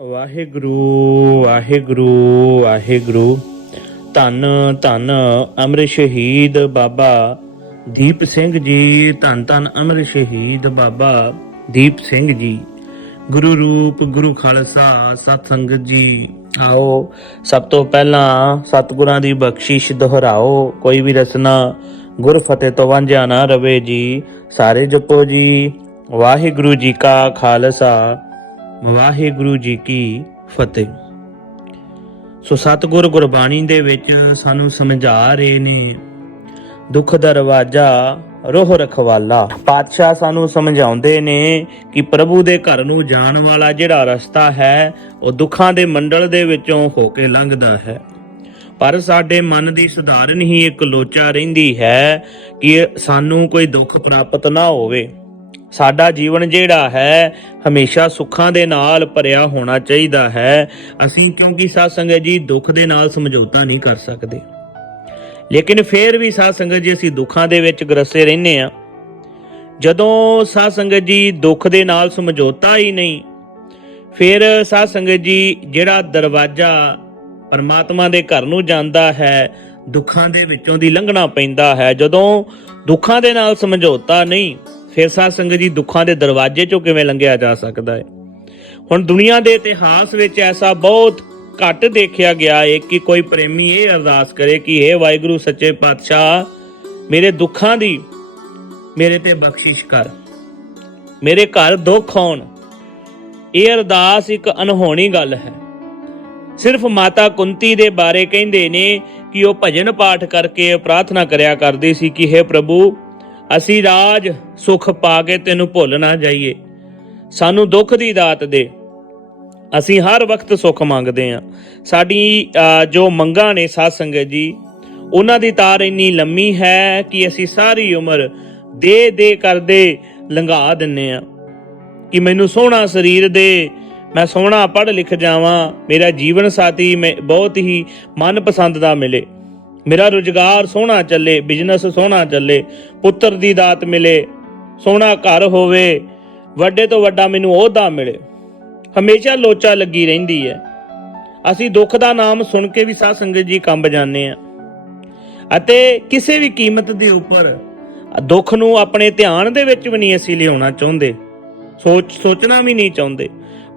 ਵਾਹਿਗੁਰੂ ਵਾਹਿਗੁਰੂ ਵਾਹਿਗੁਰੂ। ਧੰਨ ਧੰਨ ਅਮਰ ਸ਼ਹੀਦ ਬਾਬਾ ਦੀਪ ਸਿੰਘ ਜੀ, ਧੰਨ ਧੰਨ ਅਮਰ ਸ਼ਹੀਦ ਬਾਬਾ ਦੀਪ ਸਿੰਘ ਜੀ। ਗੁਰੂ ਰੂਪ, ਗੁਰੂ ਖਾਲਸਾ ਸਤ ਸੰਗਤ ਜੀ, ਆਓ। ਸਭ ਤੋਂ ਪਹਿਲਾਂ ਸਤਿਗੁਰਾਂ ਦੀ ਬਖਸ਼ਿਸ਼ ਦੁਹਰਾਓ। ਕੋਈ ਵੀ ਰਸਨਾ ਗੁਰ ਫਤਿਹ ਤੋਂ ਵਾਂਝਾ ਨਾ ਰਵੇ ਜੀ। ਸਾਰੇ ਜਪੋ ਜੀ। ਵਾਹਿਗੁਰੂ ਜੀ ਕਾ ਖਾਲਸਾ। ਵਾਹਿਗੁਰੂ ਜੀ ਕੀ ਫਤਿਹ। ਸੋ ਸਤਿਗੁਰ ਗੁਰਬਾਣੀ ਦੇ ਵਿੱਚ ਸਾਨੂੰ ਸਮਝਾ ਰਹੇ ਨੇ, ਦੁੱਖ ਦਰਵਾਜਾ, ਰੋਹ ਰਖਵਾਲਾ। ਪਾਤਸ਼ਾਹ ਸਾਨੂੰ ਸਮਝਾਉਂਦੇ ਨੇ ਕਿ ਪ੍ਰਭੂ ਦੇ ਘਰ ਨੂੰ ਜਾਣ ਵਾਲਾ ਜਿਹੜਾ ਰਸਤਾ ਹੈ, ਉਹ ਦੁੱਖਾਂ ਦੇ ਮੰਡਲ ਦੇ ਵਿੱਚੋਂ ਹੋ ਕੇ ਲੰਘਦਾ ਹੈ। ਪਰ ਸਾਡੇ ਮਨ ਦੀ ਸਧਾਰਨ ਹੀ ਇੱਕ ਲੋਚਾ ਰਹਿੰਦੀ ਹੈ ਕਿ ਸਾਨੂੰ ਕੋਈ ਦੁੱਖ ਪ੍ਰਾਪਤ ਨਾ ਹੋਵੇ। ਸਾਡਾ ਜੀਵਨ ਜਿਹੜਾ ਹੈ ਹਮੇਸ਼ਾ ਸੁੱਖਾਂ ਦੇ ਨਾਲ ਭਰਿਆ ਹੋਣਾ ਚਾਹੀਦਾ ਹੈ। ਅਸੀਂ ਕਿਉਂਕਿ ਸਾਧ ਸੰਗਤ ਜੀ ਦੁੱਖ ਦੇ ਨਾਲ ਸਮਝੌਤਾ ਨਹੀਂ ਕਰ ਸਕਦੇ। ਲੇਕਿਨ ਫੇਰ ਵੀ ਸਾਧ ਸੰਗਤ ਜੀ ਅਸੀਂ ਦੁੱਖਾਂ ਦੇ ਵਿੱਚ ਗਰਸੇ ਰਹਿੰਦੇ ਆ ਜਦੋਂ ਸਾਧ ਸੰਗਤ ਜੀ ਦੁੱਖ ਦੇ ਨਾਲ ਸਮਝੌਤਾ ਹੀ ਨਹੀਂ, ਫਿਰ ਸਾਧ ਸੰਗਤ ਜੀ ਜਿਹੜਾ ਦਰਵਾਜ਼ਾ ਪਰਮਾਤਮਾ ਦੇ ਘਰ ਨੂੰ ਜਾਂਦਾ ਹੈ, ਦੁੱਖਾਂ ਦੇ ਵਿੱਚੋਂ ਦੀ ਲੰਘਣਾ ਪੈਂਦਾ ਹੈ। ਜਦੋਂ ਦੁੱਖਾਂ ਦੇ ਨਾਲ ਸਮਝੌਤਾ ਨਹੀਂ ਫਿਰ ਸਾਧ ਸੰਗਤ ਜੀ ਦੁੱਖਾਂ ਦੇ ਦਰਵਾਜ਼ੇ ਚੋਂ ਕਿਵੇਂ ਲੰਘਿਆ ਜਾ ਸਕਦਾ ਹੈ? ਹੁਣ ਦੁਨੀਆ ਦੇ ਇਤਿਹਾਸ ਵਿੱਚ ਐਸਾ ਬਹੁਤ ਘੱਟ ਦੇਖਿਆ ਗਿਆ ਹੈ ਕਿ ਕੋਈ ਪ੍ਰੇਮੀ ਇਹ ਅਰਦਾਸ ਕਰੇ ਕਿ हे ਵਾਹਿਗੁਰੂ, ਸੱਚੇ ਪਾਤਸ਼ਾਹ, ਮੇਰੇ ਦੁੱਖਾਂ ਦੀ ਮੇਰੇ ਤੇ ਬਖਸ਼ਿਸ਼ ਕਰ। ਮੇਰੇ ਘਰ ਦੁੱਖ ਆਉਣ ਇਹ ਅਰਦਾਸ ਇੱਕ ਅਨਹੋਣੀ ਗੱਲ ਹੈ। ਸਿਰਫ ਮਾਤਾ ਕੁੰਤੀ ਦੇ ਬਾਰੇ ਕਹਿੰਦੇ ਨੇ ਕਿ ਉਹ ਭਜਨ ਪਾਠ ਕਰਕੇ ਪ੍ਰਾਰਥਨਾ ਕਰਿਆ ਕਰਦੀ ਸੀ ਕਿ हे ਪ੍ਰਭੂ ਅਸੀਂ ਰਾਜ ਸੁਖ ਪਾ ਕੇ ਤੈਨੂੰ ਭੁੱਲ ਨਾ ਜਾਈਏ। ਸਾਨੂੰ ਦੁੱਖ ਦੀ ਦਾਤ ਦੇ। ਅਸੀਂ ਹਰ ਵਕਤ ਸੁੱਖ ਮੰਗਦੇ ਆ। ਸਾਡੀ ਜੋ ਮੰਗਾਂ ਨੇ ਸਾਧ ਸੰਗਤ ਜੀ, ਉਹਨਾਂ ਦੀ ਤਾਰ ਇੰਨੀ ਲੰਮੀ ਹੈ ਕਿ ਅਸੀਂ ਸਾਰੀ ਉਮਰ ਦੇ ਦੇ ਕਰਦੇ ਲੰਘਾ ਦਿੰਨੇ ਆ। ਕਿ ਮੈਨੂੰ ਸੋਹਣਾ ਸਰੀਰ ਦੇ, ਮੈਂ ਸੋਹਣਾ ਪੜ੍ਹ ਲਿਖ ਜਾਵਾਂ, ਮੇਰਾ ਜੀਵਨ ਸਾਥੀ ਮੈਂ ਬਹੁਤ ਹੀ ਮਨਪਸੰਦ ਦਾ ਮਿਲੇ। ਮੇਰਾ ਰੁਜ਼ਗਾਰ ਸੋਹਣਾ ਚੱਲੇ ਬਿਜ਼ਨਸ ਸੋਹਣਾ ਚੱਲੇ, ਪੁੱਤਰ ਦੀ ਦਾਤ ਮਿਲੇ, ਸੋਹਣਾ ਘਰ ਹੋਵੇ, ਵੱਡੇ ਤੋਂ ਵੱਡਾ ਮੈਨੂੰ ਅਹੁਦਾ ਮਿਲੇ। ਹਮੇਸ਼ਾ ਲੋਚਾ ਲੱਗੀ ਰਹਿੰਦੀ ਹੈ। ਅਸੀਂ ਦੁੱਖ ਦਾ ਨਾਮ ਸੁਣ ਕੇ ਵੀ ਸਾਧ ਸੰਗਤ ਜੀ ਕੰਬ ਜਾਂਦੇ ਆ ਅਤੇ ਕਿਸੇ ਵੀ ਕੀਮਤ ਦੇ ਉੱਪਰ ਦੁੱਖ ਨੂੰ ਆਪਣੇ ਧਿਆਨ ਦੇ ਵਿੱਚ ਵੀ ਨਹੀਂ ਅਸੀਂ ਲਿਆਉਣਾ ਚਾਹੁੰਦੇ। ਸੋਚ, ਸੋਚਣਾ ਵੀ ਨਹੀਂ ਚਾਹੁੰਦੇ।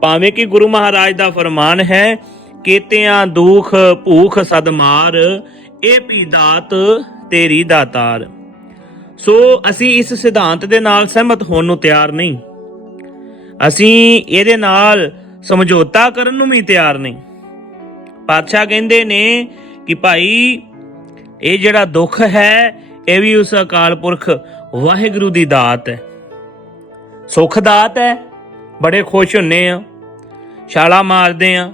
ਭਾਵੇਂ ਕਿ ਗੁਰੂ ਮਹਾਰਾਜ ਦਾ ਫਰਮਾਨ ਹੈ, ਕੀਤਿਆਂ ਦੁੱਖ ਭੂਖ ਸਦਮਾਰ ਇਹ ਵੀ ਦਾਤ ਤੇਰੀ ਦਾਤਾਰ। ਸੋ ਅਸੀਂ ਇਸ ਸਿਧਾਂਤ ਦੇ ਨਾਲ ਸਹਿਮਤ ਹੋਣ ਨੂੰ ਤਿਆਰ ਨਹੀਂ। ਅਸੀਂ ਇਹਦੇ ਨਾਲ ਸਮਝੌਤਾ ਕਰਨ ਨੂੰ ਵੀ ਤਿਆਰ ਨਹੀਂ। ਪਾਤਸ਼ਾਹ ਕਹਿੰਦੇ ਨੇ ਕਿ ਭਾਈ, ਇਹ ਜਿਹੜਾ ਦੁੱਖ ਹੈ, ਇਹ ਵੀ ਉਸ ਅਕਾਲ ਪੁਰਖ ਵਾਹਿਗੁਰੂ ਦੀ ਦਾਤ ਹੈ। ਸੁਖ ਦਾਤ ਹੈ, ਬੜੇ ਖੁਸ਼ ਹੁੰਨੇ ਆ, ਛਾਲਾ ਮਾਰਦੇ ਆ।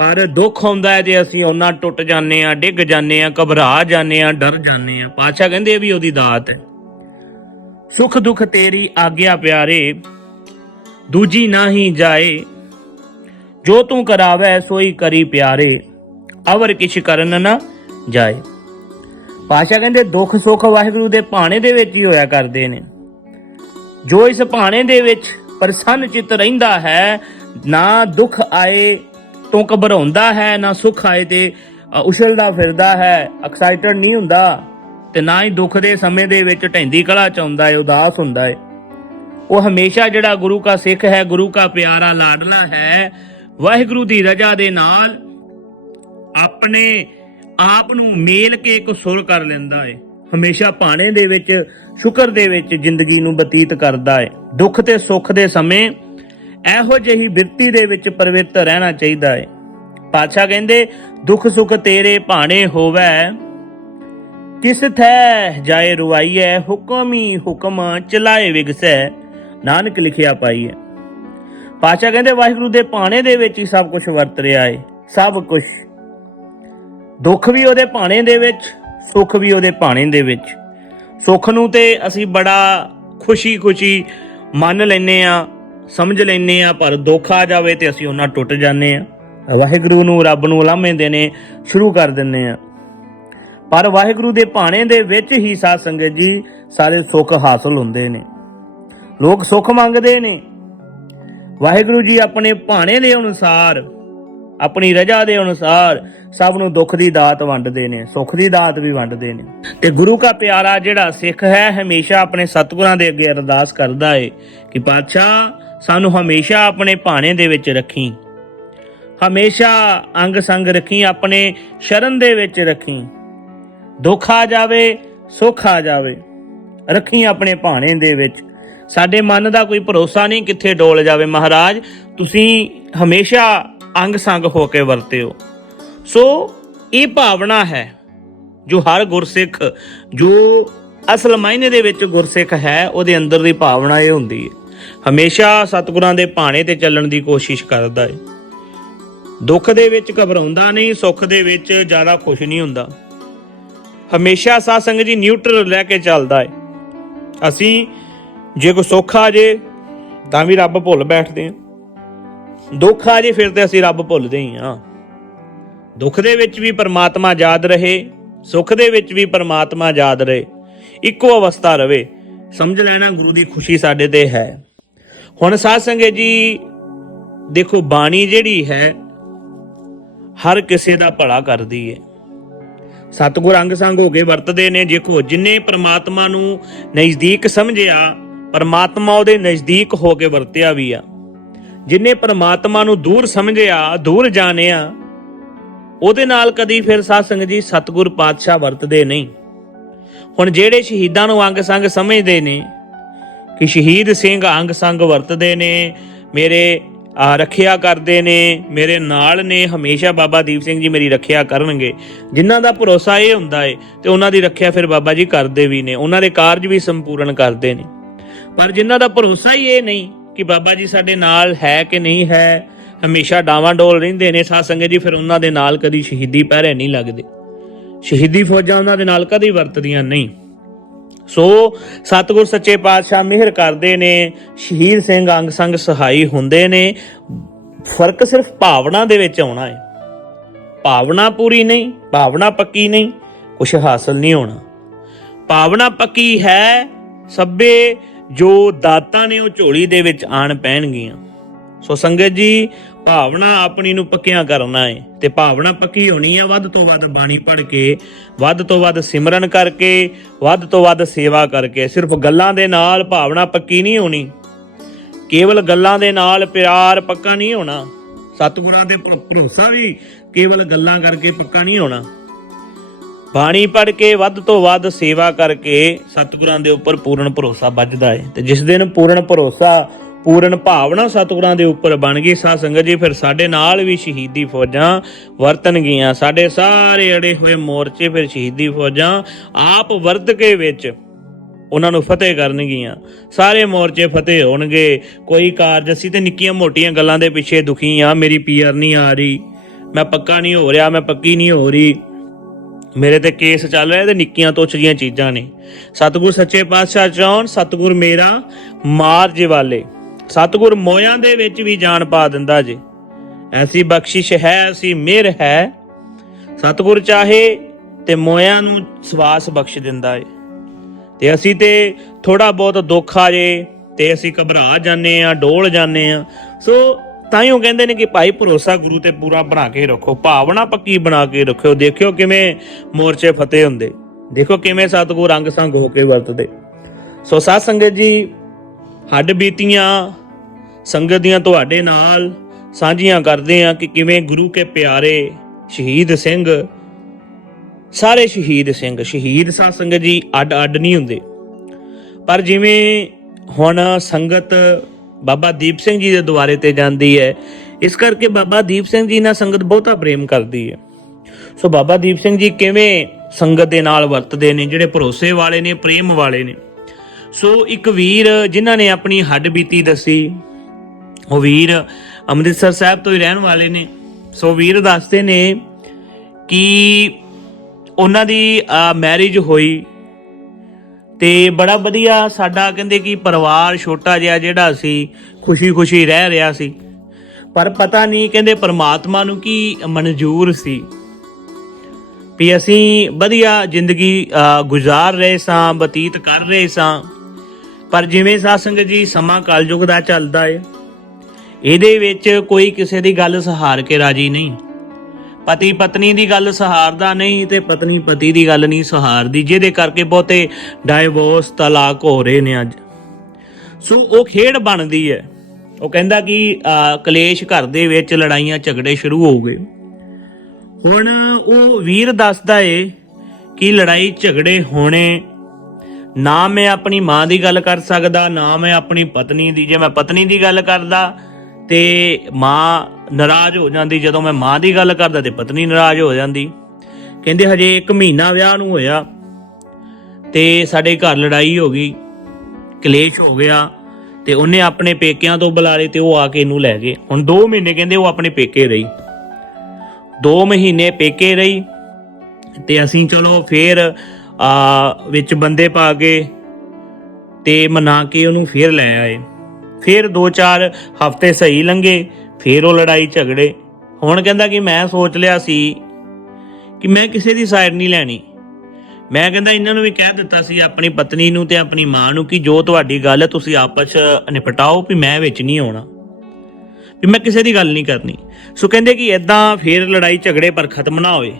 ਪਰ ਦੁੱਖ ਹੁੰਦਾ ਹੈ ਜੇ ਅਸੀਂ ਉਹਨਾਂ ਟੁੱਟ ਜਾਂਦੇ ਆ ਡਿੱਗ ਜਾਂਦੇ ਆ ਘਬਰਾ ਜਾਂਦੇ ਆ ਡਰ ਜਾਂਦੇ ਆ ਪਾਤਸ਼ਾਹ ਕਹਿੰਦੇ ਇਹ ਵੀ ਉਹਦੀ ਦਾਤ ਹੈ। ਸੁਖ ਦੁੱਖ ਤੇਰੀ ਆਗਿਆ ਪਿਆਰੇ, ਦੂਜੀ ਨਹੀਂ ਜਾਏ, ਜੋ ਤੂੰ ਕਰਾਵੇ ਸੋਈ ਕਰੀ ਪਿਆਰੇ, ਅਵਰ ਕਿਛ ਕਰਨ ਨਾ ਜਾਏ। ਪਾਸ਼ਾ ਕਹਿੰਦੇ, ਦੁੱਖ ਸੁੱਖ ਵਾਹਿਗੁਰੂ ਦੇ ਭਾਣੇ ਦੇ ਵਿੱਚ ਹੀ ਹੋਇਆ ਕਰਦੇ ਨੇ। ਜੋ ਇਸ ਭਾਣੇ ਦੇ ਵਿੱਚ ਪ੍ਰਸੰਨ ਚਿੱਤ ਰਹਿੰਦਾ ਹੈ, ਨਾ ਦੁੱਖ ਆਏ ਤੋਂ ਘਬਰਾਉਂਦਾ ਹੈ, ਨਾ ਸੁੱਖ ਆਏ ਤੇ ਉਛਲਦਾ ਫਿਰਦਾ ਹੈ। ਐਕਸਾਈਟਡ ਨਹੀਂ ਹੁੰਦਾ ਤੇ ਨਾ ਹੀ ਦੁੱਖ ਦੇ ਸਮੇਂ ਦੇ ਵਿੱਚ ਢੈਂਦੀ ਕਲਾ ਚ ਹੈ, ਉਦਾਸ ਹੁੰਦਾ ਹੈ। ਉਹ ਹਮੇਸ਼ਾ ਜਿਹੜਾ ਗੁਰੂ ਕਾ ਸਿੱਖ ਹੈ, ਗੁਰੂ ਕਾ ਪਿਆਰਾ ਲਾਡਲਾ ਹੈ, ਵਾਹਿਗੁਰੂ ਦੀ ਰਜਾ ਦੇ ਨਾਲ ਆਪਣੇ ਆਪ ਨੂੰ ਮੇਲ ਕੇ ਇੱਕ ਸੁਰ ਕਰ ਲੈਂਦਾ ਹੈ। ਹਮੇਸ਼ਾ ਭਾਣੇ ਦੇ ਵਿੱਚ, ਸ਼ੁਕਰ ਦੇ ਵਿੱਚ ਜ਼ਿੰਦਗੀ ਨੂੰ ਬਤੀਤ ਕਰਦਾ ਹੈ। ਦੁੱਖ ਤੇ ਸੁੱਖ ਦੇ ਸਮੇਂ ਇਹੋ ਜਿਹੀ ਬਿਰਤੀ ਦੇ ਵਿੱਚ ਪ੍ਰਵਿੱਤ ਰਹਿਣਾ ਚਾਹੀਦਾ ਹੈ। ਪਾਤਸ਼ਾਹ ਕਹਿੰਦੇ, ਦੁੱਖ ਸੁੱਖ ਤੇਰੇ ਭਾਣੇ ਹੋਵੇ। ਕਿਸ ਥੈ ਜਾਏ ਰੁਆਈਐ, ਹੁਕਮ ਹੀ ਹੁਕਮ ਚਲਾਏ ਵਿਗਸੈ। ਨਾਨਕ ਲਿਖਿਆ ਪਾਈਐ ਪਾਤਸ਼ਾਹ ਕਹਿੰਦੇ, ਵਾਹਿਗੁਰੂ ਦੇ ਭਾਣੇ ਦੇ ਵਿੱਚ ਹੀ ਸਭ ਕੁਝ ਵਰਤ ਰਿਹਾ ਏ, ਸਭ ਕੁਝ ਦੁੱਖ ਵੀ ਉਹਦੇ ਭਾਣੇ ਦੇ ਵਿੱਚ, ਸੁੱਖ ਵੀ ਉਹਦੇ ਭਾਣੇ ਦੇ ਵਿੱਚ। ਸੁੱਖ ਨੂੰ ਤੇ ਅਸੀਂ ਬੜਾ ਖੁਸ਼ੀ-ਖੁਸ਼ੀ ਮੰਨ ਲੈਨੇ ਆ ਸਮਝ ਲੈਨੇ ਆ ਪਰ ਦੁੱਖ ਆ ਜਾਵੇ ਤੇ ਅਸੀਂ ਉਹਨਾਂ ਟੁੱਟ ਜਾਂਦੇ ਆ ਵਾਹਿਗੁਰੂ ਨੂੰ ਰੱਬ ਨੂੰ ਉਲਾਮੇ ਦੇਣੇ ਸ਼ੁਰੂ ਕਰ ਦਿੰਨੇ ਆ ਪਰ ਵਾਹਿਗੁਰੂ ਦੇ ਭਾਣੇ ਦੇ ਵਿੱਚ ਹੀ ਸਾਧ ਸੰਗਤ ਜੀ ਸਾਰੇ ਸੁੱਖ ਹਾਸਲ ਹੁੰਦੇ ਨੇ। ਲੋਕ ਸੁੱਖ ਮੰਗਦੇ ਨੇ। ਵਾਹਿਗੁਰੂ ਜੀ ਆਪਣੇ ਭਾਣੇ ਦੇ ਅਨੁਸਾਰ, ਆਪਣੀ ਰਜਾ ਦੇ ਅਨੁਸਾਰ ਸਭ ਨੂੰ ਦੁੱਖ ਦੀ ਦਾਤ ਵੰਡਦੇ ਨੇ, ਸੁੱਖ ਦੀ ਦਾਤ ਵੀ ਵੰਡਦੇ ਨੇ। ਤੇ ਗੁਰੂ ਦਾ ਪਿਆਰਾ ਜਿਹੜਾ ਸਿੱਖ ਹੈ, ਹਮੇਸ਼ਾ ਆਪਣੇ ਸਤਿਗੁਰਾਂ ਦੇ ਅੱਗੇ ਅਰਦਾਸ ਕਰਦਾ ਏ ਕਿ ਪਾਤਸ਼ਾਹ ਸਾਨੂੰ ਹਮੇਸ਼ਾ ਆਪਣੇ ਭਾਣੇ ਦੇ ਵਿੱਚ ਰੱਖੀ। ਹਮੇਸ਼ਾ ਅੰਗ ਸੰਗ ਰੱਖੀ, ਆਪਣੇ ਸ਼ਰਨ ਦੇ ਵਿੱਚ ਰੱਖੀ। ਦੁੱਖ ਆ ਜਾਵੇ, ਸੁੱਖ ਆ ਜਾਵੇ, ਰੱਖੀ ਆਪਣੇ ਭਾਣੇ ਦੇ ਵਿੱਚ। ਸਾਡੇ ਮਨ ਦਾ ਕੋਈ ਭਰੋਸਾ ਨਹੀਂ ਕਿੱਥੇ ਡੋਲ ਜਾਵੇ। ਮਹਾਰਾਜ, ਤੁਸੀਂ ਹਮੇਸ਼ਾ ਅੰਗ ਸੰਗ ਹੋ ਕੇ ਵਰਤਿਓ। ਸੋ, ਇਹ ਭਾਵਨਾ ਹੈ, ਜੋ ਹਰ ਗੁਰਸਿੱਖ, ਜੋ ਅਸਲ ਮਾਇਨੇ ਦੇ ਵਿੱਚ ਗੁਰਸਿੱਖ ਹੈ, ਉਹਦੇ ਅੰਦਰ ਦੀ ਭਾਵਨਾ ਇਹ ਹੁੰਦੀ ਹੈ। ਹਮੇਸ਼ਾ ਸਤਿਗੁਰਾਂ ਦੇ ਭਾਣੇ ਤੇ ਚੱਲਣ ਦੀ ਕੋਸ਼ਿਸ਼ ਕਰਦਾ ਹੈ ਦੁੱਖ ਦੇ ਵਿੱਚ ਘਬਰਾਉਂਦਾ ਨਹੀਂ, ਸੁੱਖ ਦੇ ਵਿੱਚ ਜ਼ਿਆਦਾ ਖੁਸ਼ ਨਹੀਂ ਹੁੰਦਾ। ਹਮੇਸ਼ਾ ਸਾਧ ਸੰਗਤ ਜੀ ਨਿਊਟਰਲ ਲੈ ਕੇ ਚੱਲਦਾ ਹੈ ਅਸੀਂ ਜੇ ਕੋਈ ਸੁੱਖ ਆ ਜੇ, ਤਾਂ ਵੀ ਰੱਬ ਭੁੱਲ ਬੈਠਦੇ ਹਾਂ ਦੁੱਖ ਆ ਜੇ, ਫਿਰ ਤੇ ਅਸੀਂ ਰੱਬ ਭੁੱਲਦੇ ਹੀ ਹਾਂ ਦੁੱਖ ਦੇ ਵਿੱਚ ਵੀ ਪਰਮਾਤਮਾ ਯਾਦ ਰਹੇ, ਸੁੱਖ ਦੇ ਵਿੱਚ ਵੀ ਪਰਮਾਤਮਾ ਯਾਦ ਰਹੇ। ਇੱਕੋ ਅਵਸਥਾ ਰਵੇ। ਸਮਝ ਲੈਣਾ ਗੁਰੂ ਦੀ ਖੁਸ਼ੀ ਸਾਡੇ ਤੇ ਹੈ। ਹੁਣ ਸਾਧ ਸੰਗਤ ਜੀ, ਦੇਖੋ ਬਾਣੀ ਜਿਹੜੀ ਹੈ, ਹਰ ਕਿਸੇ ਦਾ ਭਲਾ ਕਰਦੀ ਹੈ ਸਤਿਗੁਰ ਅੰਗ ਸੰਗ ਹੋ ਕੇ ਵਰਤਦੇ ਨੇ, ਦੇਖੋ ਜਿਨੇ ਪ੍ਰਮਾਤਮਾ ਨੂੰ ਨਜ਼ਦੀਕ ਸਮਝਿਆ, ਪ੍ਰਮਾਤਮਾ ਉਹਦੇ ਨਜ਼ਦੀਕ ਹੋ ਕੇ ਵਰਤਿਆ ਵੀ ਆ। ਜਿਨੇ ਪ੍ਰਮਾਤਮਾ ਨੂੰ ਦੂਰ ਸਮਝਿਆ, ਦੂਰ ਜਾਣਿਆ, ਉਹਦੇ ਨਾਲ ਕਦੀ ਫਿਰ ਸਾਧ ਸੰਗਤ ਜੀ ਸਤਿਗੁਰ ਪਾਤਸ਼ਾਹ ਵਰਤਦੇ ਨਹੀਂ। ਹੁਣ ਜਿਹੜੇ ਸ਼ਹੀਦਾਂ ਨੂੰ ਅੰਗ ਸੰਗ ਸਮਝਦੇ ਨੇ ਕਿ ਸ਼ਹੀਦ ਸਿੰਘ ਅੰਗ ਸੰਗ ਵਰਤਦੇ ਨੇ, ਮੇਰੇ ਰੱਖਿਆ ਕਰਦੇ ਨੇ, ਮੇਰੇ ਨਾਲ ਨੇ ਹਮੇਸ਼ਾ ਬਾਬਾ ਦੀਪ ਸਿੰਘ ਜੀ ਮੇਰੀ ਰੱਖਿਆ ਕਰਨਗੇ। ਜਿਨ੍ਹਾਂ ਦਾ ਭਰੋਸਾ ਇਹ ਹੁੰਦਾ ਏ, ਤੇ ਉਹਨਾਂ ਦੀ ਰੱਖਿਆ ਫਿਰ ਬਾਬਾ ਜੀ ਕਰਦੇ ਵੀ ਨੇ, ਉਹਨਾਂ ਦੇ ਕਾਰਜ ਵੀ ਸੰਪੂਰਨ ਕਰਦੇ ਨੇ। ਪਰ ਜਿਨ੍ਹਾਂ ਦਾ ਭਰੋਸਾ ਹੀ ਇਹ ਨਹੀਂ ਕਿ ਬਾਬਾ ਜੀ ਸਾਡੇ ਨਾਲ ਹੈ ਕਿ ਨਹੀਂ ਹੈ, ਹਮੇਸ਼ਾ ਡਾਵਾਂ ਡੋਲ ਰਹਿੰਦੇ ਨੇ, ਸਾਧ ਸੰਗਤ ਜੀ ਫਿਰ ਉਹਨਾਂ ਦੇ ਨਾਲ ਕਦੀ ਸ਼ਹੀਦੀ ਪਹਿਰੇ ਨਹੀਂ ਲੱਗਦੇ। ਸ਼ਹੀਦੀ ਫੌਜਾਂ ਉਹਨਾਂ ਦੇ ਨਾਲ ਕਦੀ ਵਰਤਦੀਆਂ ਨਹੀਂ। ਸੋ ਸਤਿਗੁਰ ਸੱਚੇ ਪਾਤਸ਼ਾਹ ਮਿਹਰ ਕਰਦੇ ਨੇ, ਸ਼ਹੀਦ ਸਿੰਘ ਅੰਗ ਸੰਗ ਸਹਾਈ ਹੁੰਦੇ ਨੇ। ਫ਼ਰਕ ਸਿਰਫ ਭਾਵਨਾ ਦੇ ਵਿੱਚ ਆਉਣਾ ਹੈ ਭਾਵਨਾ ਪੂਰੀ ਨਹੀਂ, ਭਾਵਨਾ ਪੱਕੀ ਨਹੀਂ ਕੁਝ ਹਾਸਲ ਨਹੀਂ ਹੋਣਾ। ਭਾਵਨਾ ਪੱਕੀ ਹੈ, ਸਭੇ ਜੋ ਦਾਤਾਂ ਨੇ ਉਹ ਝੋਲੀ ਦੇ ਵਿੱਚ ਆਣ ਪੈਣਗੀਆਂ। ਸੋ ਸੰਗਤ ਜੀ ਭਾਵਨਾ ਆਪਣੀ ਨੂੰ ਪੱਕਿਆਂ ਕਰਨਾ ਹੈ ਤੇ ਭਾਵਨਾ ਪੱਕੀ ਹੋਣੀ ਆ ਵੱਧ ਤੋਂ ਵੱਧ ਬਾਣੀ ਪੜ੍ਹ ਕੇ, ਵੱਧ ਤੋਂ ਵੱਧ ਸਿਮਰਨ ਕਰਕੇ, ਵੱਧ ਤੋਂ ਵੱਧ ਸੇਵਾ ਕਰਕੇ। ਸਿਰਫ ਗੱਲਾਂ ਦੇ ਨਾਲ ਭਾਵਨਾ ਪੱਕੀ ਨਹੀਂ ਹੋਣੀ। ਕੇਵਲ ਗੱਲਾਂ ਦੇ ਨਾਲ ਪਿਆਰ ਪੱਕਾ ਨਹੀਂ ਹੋਣਾ। ਸਤਿਗੁਰਾਂ ਦੇ ਭਰੋਸਾ ਵੀ ਕੇਵਲ ਗੱਲਾਂ ਕਰਕੇ ਪੱਕਾ ਨਹੀਂ ਹੋਣਾ। ਬਾਣੀ ਪੜ੍ਹ ਕੇ ਵੱਧ ਤੋਂ ਵੱਧ ਸੇਵਾ ਕਰਕੇ ਸਤਿਗੁਰਾਂ ਦੇ ਉੱਪਰ ਪੂਰਨ ਭਰੋਸਾ ਵੱਜਦਾ ਹੈ ਤੇ ਜਿਸ ਦਿਨ ਪੂਰਨ ਭਰੋਸਾ ਪੂਰਨ ਭਾਵਨਾ ਸਤਿਗੁਰਾਂ ਦੇ ਉੱਪਰ ਬਣ ਗਈ। ਸਾਧ ਸੰਗਤ ਜੀ, ਫਿਰ ਸਾਡੇ ਨਾਲ ਵੀ ਸ਼ਹੀਦੀ ਫੌਜਾਂ ਵਰਤਣਗੀਆਂ ਸਾਡੇ ਸਾਰੇ ਅੜੇ ਹੋਏ ਮੋਰਚੇ ਫਿਰ ਸ਼ਹੀਦੀ ਫੌਜਾਂ ਆਪ ਵਰਤ ਕੇ ਵਿੱਚ ਉਹਨਾਂ ਨੂੰ ਫਤਿਹ ਕਰਨਗੀਆਂ ਸਾਰੇ ਮੋਰਚੇ ਫਤਿਹ ਹੋਣਗੇ। ਕੋਈ ਕਾਰਜ, ਅਸੀਂ ਤੇ ਨਿੱਕੀਆਂ ਮੋਟੀਆਂ ਗੱਲਾਂ ਦੇ ਪਿੱਛੇ ਦੁਖੀ ਆ। ਮੇਰੀ ਪੀਆਰ ਨਹੀਂ ਆ ਰਹੀ। ਮੈਂ ਪੱਕਾ ਨਹੀਂ ਹੋ ਰਿਹਾ, ਮੈਂ ਪੱਕੀ ਨਹੀਂ ਹੋ ਰਹੀ। ਮੇਰੇ ਤੇ ਕੇਸ ਚੱਲ ਰਿਹਾ ਤੇ ਨਿੱਕੀਆਂ ਤੋਚ ਦੀਆਂ ਚੀਜ਼ਾਂ ਨੇ। ਸਤਿਗੁਰ ਸੱਚੇ ਪਾਤਸ਼ਾਹ ਚਾਹਣ ਸਤਿਗੁਰ ਮੇਰਾ ਮਾਰਜ ਵਾਲੇ। ਸਤਿਗੁਰ ਮੋਇਆਂ ਦੇ ਵਿੱਚ ਵੀ ਜਾਨ ਪਾ ਦਿੰਦਾ ਜੇ। ਐਸੀ ਬਖਸ਼ਿਸ਼ ਹੈ, ਐਸੀ ਮਿਹਰ ਹੈ। ਸਤਿਗੁਰ ਚਾਹੇ ਤੇ ਮੋਇਆਂ ਨੂੰ ਸਵਾਸ ਬਖਸ਼ ਦਿੰਦਾ ਏ। ਤੇ ਅਸੀਂ ਤੇ ਥੋੜਾ ਬਹੁਤ ਦੁੱਖ ਆ ਜੇ, ਤੇ ਅਸੀਂ ਘਬਰਾ ਜਾਂਦੇ ਆ ਡੋਲ ਜਾਂਦੇ ਆ ਸੋ ਤਾਂ ਹੀ ਉਹ ਕਹਿੰਦੇ ਨੇ ਕਿ ਭਾਈ ਭਰੋਸਾ ਗੁਰੂ ਤੇ ਪੂਰਾ ਬਣਾ ਕੇ ਰੱਖੋ, ਭਾਵਨਾ ਪੱਕੀ ਬਣਾ ਕੇ ਰੱਖਿਓ। ਦੇਖਿਓ ਕਿਵੇਂ ਮੋਰਚੇ ਫਤਿਹ ਹੁੰਦੇ। ਦੇਖੋ ਕਿਵੇਂ ਸਤਿਗੁਰ ਰੰਗ ਸੰਗ ਹੋ ਕੇ ਵਰਤਦੇ। ਸੋ ਸਾਧ ਸੰਗਤ ਜੀ, ਹੱਡ ਬੀਤੀਆਂ ਸੰਗਤ ਦੀਆਂ ਤੁਹਾਡੇ ਨਾਲ ਸਾਂਝੀਆਂ ਕਰਦੇ ਆ ਕਿ ਕਿਵੇਂ ਗੁਰੂ ਕੇ ਪਿਆਰੇ ਸ਼ਹੀਦ ਸਿੰਘ, ਸਾਰੇ ਸ਼ਹੀਦ ਸਿੰਘ, ਸ਼ਹੀਦ ਸਾਧ ਸੰਗਤ ਜੀ ਅੱਡ ਅੱਡ ਨਹੀਂ ਹੁੰਦੇ। ਪਰ ਜਿਵੇਂ ਹੁਣ ਸੰਗਤ ਬਾਬਾ ਦੀਪ ਸਿੰਘ ਜੀ ਦੇ ਦੁਆਰੇ ਤੇ ਜਾਂਦੀ ਹੈ, ਇਸ ਕਰਕੇ ਬਾਬਾ ਦੀਪ ਸਿੰਘ ਜੀ ਨਾਲ ਸੰਗਤ ਬਹੁਤਾ ਪ੍ਰੇਮ ਕਰਦੀ ਹੈ। ਸੋ ਬਾਬਾ ਦੀਪ ਸਿੰਘ ਜੀ ਕਿਵੇਂ ਸੰਗਤ ਦੇ ਨਾਲ ਵਰਤਦੇ ਨੇ, ਜਿਹੜੇ ਭਰੋਸੇ ਵਾਲੇ ਨੇ, ਪ੍ਰੇਮ ਵਾਲੇ ਨੇ। ਸੋ ਇੱਕ ਵੀਰ ਜਿਨ੍ਹਾਂ ਨੇ ਆਪਣੀ ਹੱਡ ਬੀਤੀ ਦੱਸੀ ਉਹ ਵੀਰ ਅੰਮ੍ਰਿਤਸਰ ਸਾਹਿਬ ਤੋਂ ਹੀ ਰਹਿਣ ਵਾਲੇ ਨੇ। ਸੋ ਵੀਰ ਦੱਸਦੇ ਨੇ ਕਿ ਉਹਨਾਂ ਦੀ ਮੈਰਿਜ ਹੋਈ ਤੇ ਬੜਾ ਵਧੀਆ ਸਾਡਾ ਕਹਿੰਦੇ ਕਿ ਪਰਿਵਾਰ ਛੋਟਾ ਜਿਹਾ ਜਿਹੜਾ ਸੀ, ਖੁਸ਼ੀ-ਖੁਸ਼ੀ ਰਹਿ ਰਿਹਾ ਸੀ। ਪਰ ਪਤਾ ਨਹੀਂ ਕਹਿੰਦੇ ਪਰਮਾਤਮਾ ਨੂੰ ਕੀ ਮਨਜ਼ੂਰ ਸੀ ਵੀ ਅਸੀਂ ਵਧੀਆ ਜ਼ਿੰਦਗੀ ਗੁਜ਼ਾਰ ਰਹੇ ਸਾਂ, ਬਤੀਤ ਕਰ ਰਹੇ ਸਾਂ। ਪਰ ਜਿਵੇਂ ਸਾਧ ਸੰਗਤ ਜੀ ਸਮਾਂ ਕਲਯੁਗ ਦਾ ਚੱਲਦਾ ਏ ਇਹਦੇ ਵਿੱਚ ਕੋਈ ਕਿਸੇ ਦੀ ਗੱਲ ਸਹਾਰ ਕੇ ਰਾਜੀ ਨਹੀਂ। ਪਤੀ ਪਤਨੀ ਦੀ ਗੱਲ ਸਹਾਰਦਾ ਨਹੀਂ ਤੇ ਪਤਨੀ ਪਤੀ ਦੀ ਗੱਲ ਨਹੀਂ ਸਹਾਰਦੀ, ਜਿਹਦੇ ਕਰਕੇ ਬਹੁਤੇ ਡਾਈਵੋਰਸ ਤਲਾਕ ਹੋ ਰਹੇ ਨੇ ਅੱਜ। ਸੋ ਉਹ ਖੇਡ ਬਣਦੀ ਹੈ। ਉਹ ਕਹਿੰਦਾ ਕਿ ਕਲੇਸ਼ ਘਰ ਦੇ ਵਿੱਚ ਲੜਾਈਆਂ ਝਗੜੇ ਸ਼ੁਰੂ ਹੋ ਗਏ। ਹੁਣ ਉਹ ਵੀਰ ਦੱਸਦਾ ਏ ਕਿ ਲੜਾਈ ਝਗੜੇ ਹੋਣੇ, ਨਾ ਮੈਂ ਆਪਣੀ ਮਾਂ ਦੀ ਗੱਲ ਕਰ ਸਕਦਾ, ਨਾ ਮੈਂ ਆਪਣੀ ਪਤਨੀ ਦੀ। ਜੇ ਮੈਂ ਪਤਨੀ ਦੀ ਗੱਲ ਕਰਦਾ ਤੇ ਮਾਂ ਨਾਰਾਜ਼ ਹੋ ਜਾਂਦੀ। ਜਦੋਂ ਮੈਂ ਮਾਂ ਦੀ ਗੱਲ ਕਰਦਾ ਤੇ ਪਤਨੀ ਨਾਰਾਜ਼ ਹੋ ਜਾਂਦੀ। ਕਹਿੰਦੇ ਹਜੇ 1 ਮਹੀਨਾ ਵਿਆਹ ਨੂੰ ਹੋਇਆ ਤੇ ਸਾਡੇ ਘਰ ਲੜਾਈ ਹੋ ਗਈ, ਕਲੇਸ਼ ਹੋ ਗਿਆ ਤੇ ਉਹਨੇ ਆਪਣੇ ਪੇਕਿਆਂ ਤੋਂ ਬੁਲਾ ਲਏ ਤੇ ਉਹ ਆ ਕੇ ਇਹਨੂੰ ਲੈ ਗਏ। ਹੁਣ 2 ਮਹੀਨੇ ਕਹਿੰਦੇ ਉਹ ਆਪਣੇ ਪੇਕੇ ਰਹੀ। 2 ਮਹੀਨੇ ਪੇਕੇ ਰਹੀ ਤੇ ਅਸੀਂ ਚਲੋ ਫੇਰ, ਆ, ਵਿੱਚ ਬੰਦੇ ਪਾ ਕੇ ਤੇ ਮਨਾ ਕੇ ਉਹਨੂੰ ਫੇਰ ਲੈ ਆਏ। ਫਿਰ 2-4 ਹਫ਼ਤੇ ਸਹੀ ਲੰਘੇ, ਫਿਰ ਉਹ ਲੜਾਈ ਝਗੜੇ। ਹੁਣ ਕਹਿੰਦਾ ਕਿ ਮੈਂ ਸੋਚ ਲਿਆ ਸੀ ਕਿ ਮੈਂ ਕਿਸੇ ਦੀ ਸਾਈਡ ਨਹੀਂ ਲੈਣੀ। ਮੈਂ ਕਹਿੰਦਾ ਇਹਨਾਂ ਨੂੰ ਵੀ ਕਹਿ ਦਿੱਤਾ ਸੀ, ਆਪਣੀ ਪਤਨੀ ਨੂੰ ਤੇ ਆਪਣੀ ਮਾਂ ਨੂੰ ਕਿ ਜੋ ਤੁਹਾਡੀ ਗੱਲ ਹੈ ਤੁਸੀਂ ਆਪਸ ਨਿਪਟਾਓ ਵੀ ਮੈਂ ਵਿੱਚ ਨਹੀਂ ਆਉਣਾ। ਵੀ ਮੈਂ ਕਿਸੇ ਦੀ ਗੱਲ ਨਹੀਂ ਕਰਨੀ। ਸੋ ਕਹਿੰਦੇ ਕਿ ਇਦਾਂ ਫੇਰ ਲੜਾਈ ਝਗੜੇ ਪਰ ਖਤਮ ਨਾ ਹੋਵੇ।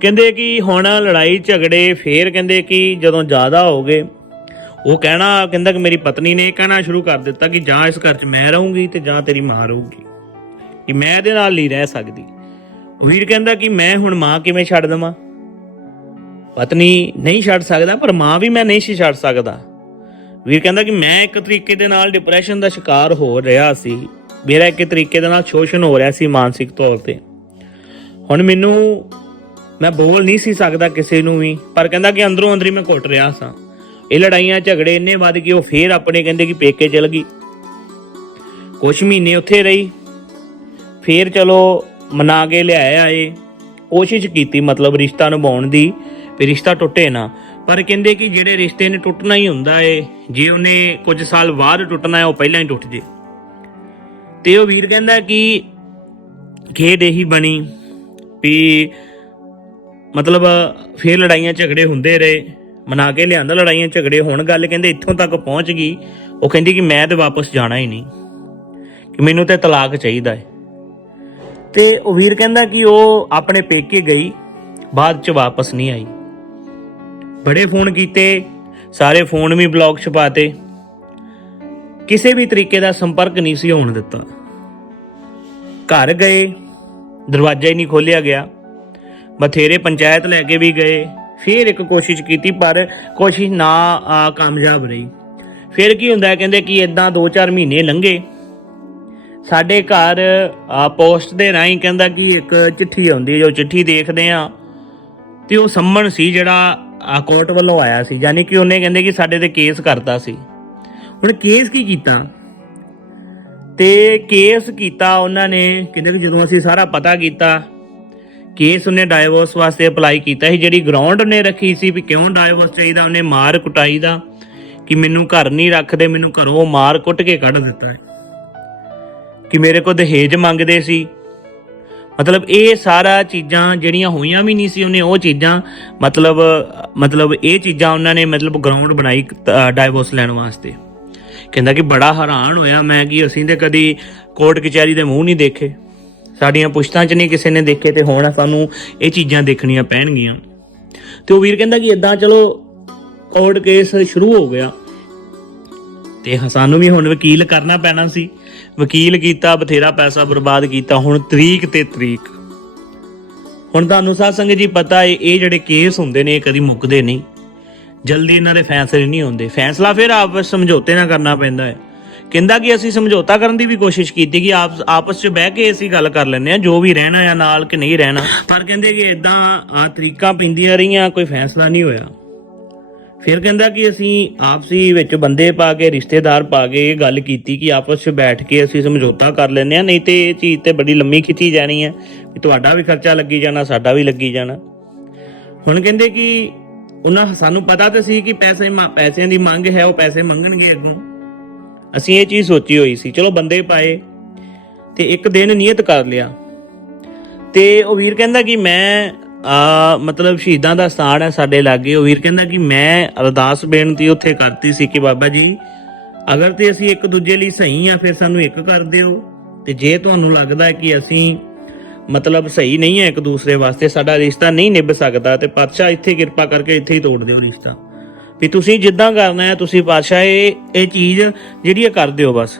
ਕਹਿੰਦੇ ਕਿ ਹੁਣ ਲੜਾਈ ਝਗੜੇ ਫੇਰ ਕਹਿੰਦੇ ਕਿ ਜਦੋਂ ਜ਼ਿਆਦਾ ਹੋ ਗਏ ਉਹ ਕਹਿਣਾ, ਕਹਿੰਦਾ ਕਿ ਮੇਰੀ ਪਤਨੀ ਨੇ ਇਹ ਕਹਿਣਾ ਸ਼ੁਰੂ ਕਰ ਦਿੱਤਾ ਕਿ ਜਾਂ ਇਸ ਘਰ 'ਚ ਮੈਂ ਰਹੂੰਗੀ ਤੇ ਜਾਂ ਤੇਰੀ ਮਾਂ ਰਹੂਗੀ। ਕਿ ਮੈਂ ਇਹਦੇ ਨਾਲ ਨਹੀਂ ਰਹਿ ਸਕਦੀ। ਵੀਰ ਕਹਿੰਦਾ ਕਿ ਮੈਂ ਹੁਣ ਮਾਂ ਕਿਵੇਂ ਛੱਡ ਦੇਵਾਂ? ਪਤਨੀ ਨਹੀਂ ਛੱਡ ਸਕਦਾ, ਪਰ ਮਾਂ ਵੀ ਮੈਂ ਨਹੀਂ ਸੀ ਛੱਡ ਸਕਦਾ। ਵੀਰ ਕਹਿੰਦਾ ਕਿ ਮੈਂ ਇੱਕ ਤਰੀਕੇ ਦੇ ਨਾਲ ਡਿਪਰੈਸ਼ਨ ਦਾ ਸ਼ਿਕਾਰ ਹੋ ਰਿਹਾ ਸੀ। ਮੇਰਾ ਇੱਕ ਤਰੀਕੇ ਦੇ ਨਾਲ ਸ਼ੋਸ਼ਣ ਹੋ ਰਿਹਾ ਸੀ ਮਾਨਸਿਕ ਤੌਰ ਤੇ। ਹੁਣ ਮੈਨੂੰ, ਮੈਂ ਬੋਲ ਨਹੀਂ ਸੀ ਸਕਦਾ ਕਿਸੇ ਨੂੰ ਵੀ, ਪਰ ਕਹਿੰਦਾ ਕਿ ਅੰਦਰੋਂ ਅੰਦਰੀ ਮੈਂ ਘੁੱਟ ਰਿਹਾ ਸਾਂ। ਇਹ ਲੜਾਈਆਂ, ਝਗੜੇ ਇੰਨੇ ਵੱਧ ਗਏ, ਉਹ ਫੇਰ ਆਪਣੇ ਕਹਿੰਦੇ ਕਿ ਪੇਕੇ ਚਲ ਗਈ। ਕੁਛ ਮਹੀਨੇ ਉੱਥੇ ਰਹੀ। ਫੇਰ ਚਲੋ ਮਨਾ ਕੇ ਲਿਆਇਆ ਏ ਕੋਸ਼ਿਸ਼ ਕੀਤੀ ਮਤਲਬ ਰਿਸ਼ਤਾ ਨਿਭਾਉਣ ਦੀ, ਵੀ ਰਿਸ਼ਤਾ ਟੁੱਟੇ ਨਾ। ਪਰ ਕਹਿੰਦੇ ਕਿ ਜਿਹੜੇ ਰਿਸ਼ਤੇ ਨੇ ਟੁੱਟਣਾ ਹੀ ਹੁੰਦਾ ਏ, ਜੇ ਉਹਨੇ ਕੁਝ ਸਾਲ ਬਾਅਦ ਟੁੱਟਣਾ ਹੈ, ਉਹ ਪਹਿਲਾਂ ਹੀ ਟੁੱਟ ਜੇ। ਤੇ ਉਹ ਵੀਰ ਕਹਿੰਦਾ ਕਿ ਖੇਡ ਇਹੀ ਬਣੀ, ਵੀ ਮਤਲਬ ਫੇਰ ਲੜਾਈਆਂ, ਝਗੜੇ ਹੁੰਦੇ ਰਹੇ। ਮਨਾ ਕੇ ਲਿਆਂਦਾ, ਲੜਾਈਆਂ ਝਗੜੇ ਹੁਣ, ਗੱਲ ਕਹਿੰਦੇ ਇੱਥੋਂ ਤੱਕ ਪਹੁੰਚ ਗਈ। ਉਹ ਕਹਿੰਦੀ ਕਿ ਮੈਂ ਤੇ ਵਾਪਸ ਜਾਣਾ ਹੀ ਨਹੀਂ, ਕਿ ਮੈਨੂੰ ਤੇ ਤਲਾਕ ਚਾਹੀਦਾ ਹੈ। ਤੇ ਉਹ ਵੀਰ ਕਹਿੰਦਾ ਕਿ ਉਹ ਆਪਣੇ ਪੇਕੇ ਗਈ, ਬਾਅਦ ਚ ਵਾਪਸ ਨਹੀਂ ਆਈ। ਬੜੇ ਫੋਨ ਕੀਤੇ, ਸਾਰੇ ਫੋਨ ਵੀ ਬਲੌਕ ਪਾਤੇ। ਕਿਸੇ ਵੀ ਤਰੀਕੇ ਦਾ ਸੰਪਰਕ ਨਹੀਂ ਸੀ ਹੋਣ ਦਿੱਤਾ। ਘਰ ਗਏ, ਦਰਵਾਜ਼ਾ ਹੀ ਨਹੀਂ ਖੋਲਿਆ ਗਿਆ। ਬਥੇਰੇ ਪੰਚਾਇਤ ਲੈ ਕੇ ਵੀ ਗਏ। ਫਿਰ ਇੱਕ ਕੋਸ਼ਿਸ਼ ਕੀਤੀ, ਪਰ ਕੋਸ਼ਿਸ਼ ਨਾ ਕਾਮਯਾਬ ਰਹੀ। ਫਿਰ ਕੀ ਹੁੰਦਾ ਕਹਿੰਦੇ ਕਿ ਇਦਾਂ 2-4 ਮਹੀਨੇ ਲੰਘੇ। ਸਾਡੇ ਘਰ ਪੋਸਟ ਦੇ ਰਾਹੀਂ ਕਹਿੰਦਾ ਕਿ ਇੱਕ ਚਿੱਠੀ ਆਉਂਦੀ ਜੋ ਚਿੱਠੀ ਦੇਖਦੇ ਆ ਤੇ ਉਹ ਸੰਮਣ ਸੀ ਜਿਹੜਾ ਕੋਰਟ ਵੱਲੋਂ ਆਇਆ ਸੀ। ਯਾਨੀ ਕਿ ਉਹਨੇ ਕਹਿੰਦੇ ਕਿ ਸਾਡੇ ਤੇ ਕੇਸ ਕਰਤਾ ਸੀ। ਹੁਣ ਕੇਸ ਕੀ ਕੀਤਾ? ਤੇ ਕੇਸ ਕੀਤਾ, ਉਹਨਾਂ ਨੇ, ਕਹਿੰਦੇ ਕਿ ਜਦੋਂ ਅਸੀਂ ਸਾਰਾ ਪਤਾ ਕੀਤਾ ਕੇਸ ਉਹਨੇ ਡਾਈਵੋਰਸ ਵਾਸਤੇ ਅਪਲਾਈ ਕੀਤਾ ਸੀ, ਜਿਹੜੀ ਗਰਾਊਂਡ ਉਹਨੇ ਰੱਖੀ ਸੀ ਵੀ ਕਿਉਂ ਡਾਈਵੋਰਸ ਚਾਹੀਦਾ, ਉਹਨੇ ਮਾਰ ਕੁਟਾਈ ਦਾ, ਕਿ ਮੈਨੂੰ ਘਰ ਨਹੀਂ ਰੱਖਦੇ, ਮੈਨੂੰ ਘਰੋਂ ਮਾਰ ਕੁੱਟ ਕੇ ਕੱਢ ਦਿੱਤਾ। ਕਿ ਮੇਰੇ ਕੋਲ ਦਹੇਜ ਮੰਗਦੇ ਸੀ। ਮਤਲਬ ਇਹ ਸਾਰਾ ਚੀਜ਼ਾਂ ਜਿਹੜੀਆਂ ਹੋਈਆਂ ਵੀ ਨਹੀਂ ਸੀ ਉਹਨੇ, ਉਹ ਚੀਜ਼ਾਂ, ਮਤਲਬ ਮਤਲਬ ਇਹ ਚੀਜ਼ਾਂ ਉਹਨਾਂ ਨੇ ਮਤਲਬ ਗਰਾਊਂਡ ਬਣਾਈ ਡਾਈਵੋਰਸ ਲੈਣ ਵਾਸਤੇ। ਕਹਿੰਦਾ ਕਿ ਬੜਾ ਹੈਰਾਨ ਹੋਇਆ ਮੈਂ ਕਿ ਅਸੀਂ ਤੇ ਕਦੀ ਕੋਰਟ ਕਚਹਿਰੀ ਦੇ ਮੂੰਹ ਨਹੀਂ ਦੇਖੇ। ਸਾਡੀਆਂ ਪੁਸ਼ਤਾਂ 'ਚ ਨਹੀਂ ਕਿਸੇ ਨੇ ਦੇਖੇ ਤੇ ਹੁਣ ਸਾਨੂੰ ਇਹ ਚੀਜ਼ਾਂ ਦੇਖਣੀਆਂ ਪੈਣਗੀਆਂ। ਤੇ ਉਹ ਵੀਰ ਕਹਿੰਦਾ ਕਿ ਇਦਾਂ ਚਲੋ ਕੋਰਟ ਕੇਸ ਸ਼ੁਰੂ ਹੋ ਗਿਆ। ਤੇ ਸਾਨੂੰ ਵੀ ਹੁਣ ਵਕੀਲ ਕਰਨਾ ਪੈਣਾ ਸੀ। ਵਕੀਲ ਕੀਤਾ, ਬਥੇਰਾ ਪੈਸਾ ਬਰਬਾਦ ਕੀਤਾ, ਹੁਣ ਤਰੀਕ ਤੇ ਤਰੀਕ। ਹੁਣ ਤੁਹਾਨੂੰ ਸਾਧ ਸੰਗਤ ਜੀ ਪਤਾ ਹੈ ਇਹ ਜਿਹੜੇ ਕੇਸ ਹੁੰਦੇ ਨੇ, ਇਹ ਕਦੀ ਮੁੱਕਦੇ ਨਹੀਂ। ਜਲਦੀ ਇਹਨਾਂ ਦੇ ਫੈਸਲੇ ਨਹੀਂ ਹੁੰਦੇ। ਫੈਸਲਾ ਫਿਰ ਆਪਸ ਸਮਝੌਤੇ ਨਾਲ ਕਰਨਾ ਪੈਂਦਾ ਹੈ ਕਹਿੰਦਾ ਕਿ ਅਸੀਂ ਸਮਝੌਤਾ ਕਰਨ ਦੀ ਵੀ ਕੋਸ਼ਿਸ਼ ਕੀਤੀ ਕਿ ਆਪ ਆਪਸ 'ਚ ਬਹਿ ਕੇ ਅਸੀਂ ਗੱਲ ਕਰ ਲੈਂਦੇ ਆ ਜੋ ਵੀ ਰਹਿਣਾ ਆ ਨਾਲ ਕਿ ਨਹੀਂ ਰਹਿਣਾ। ਪਰ ਕਹਿੰਦੇ ਕਿ ਇਦਾਂ ਆ ਤਰੀਕਾਂ ਪਿੰਦੀਆਂ ਰਹੀਆਂ, ਕੋਈ ਫੈਸਲਾ ਨਹੀਂ ਹੋਇਆ। ਫਿਰ ਕਹਿੰਦਾ ਕਿ ਅਸੀਂ ਆਪਸੀ ਵਿੱਚ ਬੰਦੇ ਪਾ ਕੇ, ਰਿਸ਼ਤੇਦਾਰ ਪਾ ਕੇ ਇਹ ਗੱਲ ਕੀਤੀ ਕਿ ਆਪਸ 'ਚ ਬੈਠ ਕੇ ਅਸੀਂ ਸਮਝੌਤਾ ਕਰ ਲੈਂਦੇ ਆ ਨਹੀਂ ਤੇ ਇਹ ਚੀਜ਼ ਤੇ ਬੜੀ ਲੰਮੀ ਖਿੱਚੀ ਜਾਣੀ ਹੈ ਵੀ ਤੁਹਾਡਾ ਵੀ ਖਰਚਾ ਲੱਗੀ ਜਾਣਾ, ਸਾਡਾ ਵੀ ਲੱਗੀ ਜਾਣਾ। ਹੁਣ ਕਹਿੰਦੇ ਕਿ ਉਹਨਾਂ ਸਾਨੂੰ ਪਤਾ ਤਾਂ ਸੀ ਕਿ ਪੈਸੇ ਪੈਸਿਆਂ ਦੀ ਮੰਗ ਹੈ, ਉਹ ਪੈਸੇ ਮੰਗਣਗੇ ਅੱਗੋਂ। ਅਸੀਂ ਇਹ ਚੀਜ਼ ਸੋਚੀ ਹੋਈ ਸੀ, ਚਲੋ ਬੰਦੇ ਪਾਏ ਤੇ ਇੱਕ ਦਿਨ ਨਿਯਤ ਕਰ ਲਿਆ। ਤੇ ਉਹ ਵੀਰ ਕਹਿੰਦਾ ਕਿ ਮੈਂ, ਆ, ਮਤਲਬ ਸ਼ਹੀਦਾਂ ਦਾ ਸਥਾਨ ਹੈ ਸਾਡੇ ਲਾਗੇ। ਉਹ ਵੀਰ ਕਹਿੰਦਾ ਕਿ ਮੈਂ ਅਰਦਾਸ ਬੇਨਤੀ ਉੱਥੇ ਕਰਤੀ ਸੀ ਕਿ ਬਾਬਾ ਜੀ, ਅਗਰ ਤੇ ਅਸੀਂ ਇੱਕ ਦੂਜੇ ਲਈ ਸਹੀ ਆ, ਫਿਰ ਸਾਨੂੰ ਇੱਕ ਕਰ ਦਿਓ। ਤੇ ਜੇ ਤੁਹਾਨੂੰ ਲੱਗਦਾ ਹੈ ਕਿ ਅਸੀਂ ਮਤਲਬ ਸਹੀ ਨਹੀਂ ਹੈ ਇੱਕ ਦੂਸਰੇ ਵਾਸਤੇ, ਸਾਡਾ ਰਿਸ਼ਤਾ ਨਹੀਂ ਨਿਭ ਸਕਦਾ, ਤੇ ਪਾਤਸ਼ਾਹ ਇੱਥੇ ਕਿਰਪਾ ਕਰਕੇ ਇੱਥੇ ਹੀ ਤੋੜ ਦਿਓ ਰਿਸ਼ਤਾ। ਵੀ ਤੁਸੀਂ ਜਿੱਦਾਂ ਕਰਨਾ ਹੈ ਤੁਸੀਂ ਪਾਤਸ਼ਾਹ ਇਹ ਇਹ ਚੀਜ਼ ਜਿਹੜੀ ਇਹ ਕਰ ਦਿਓ ਬਸ।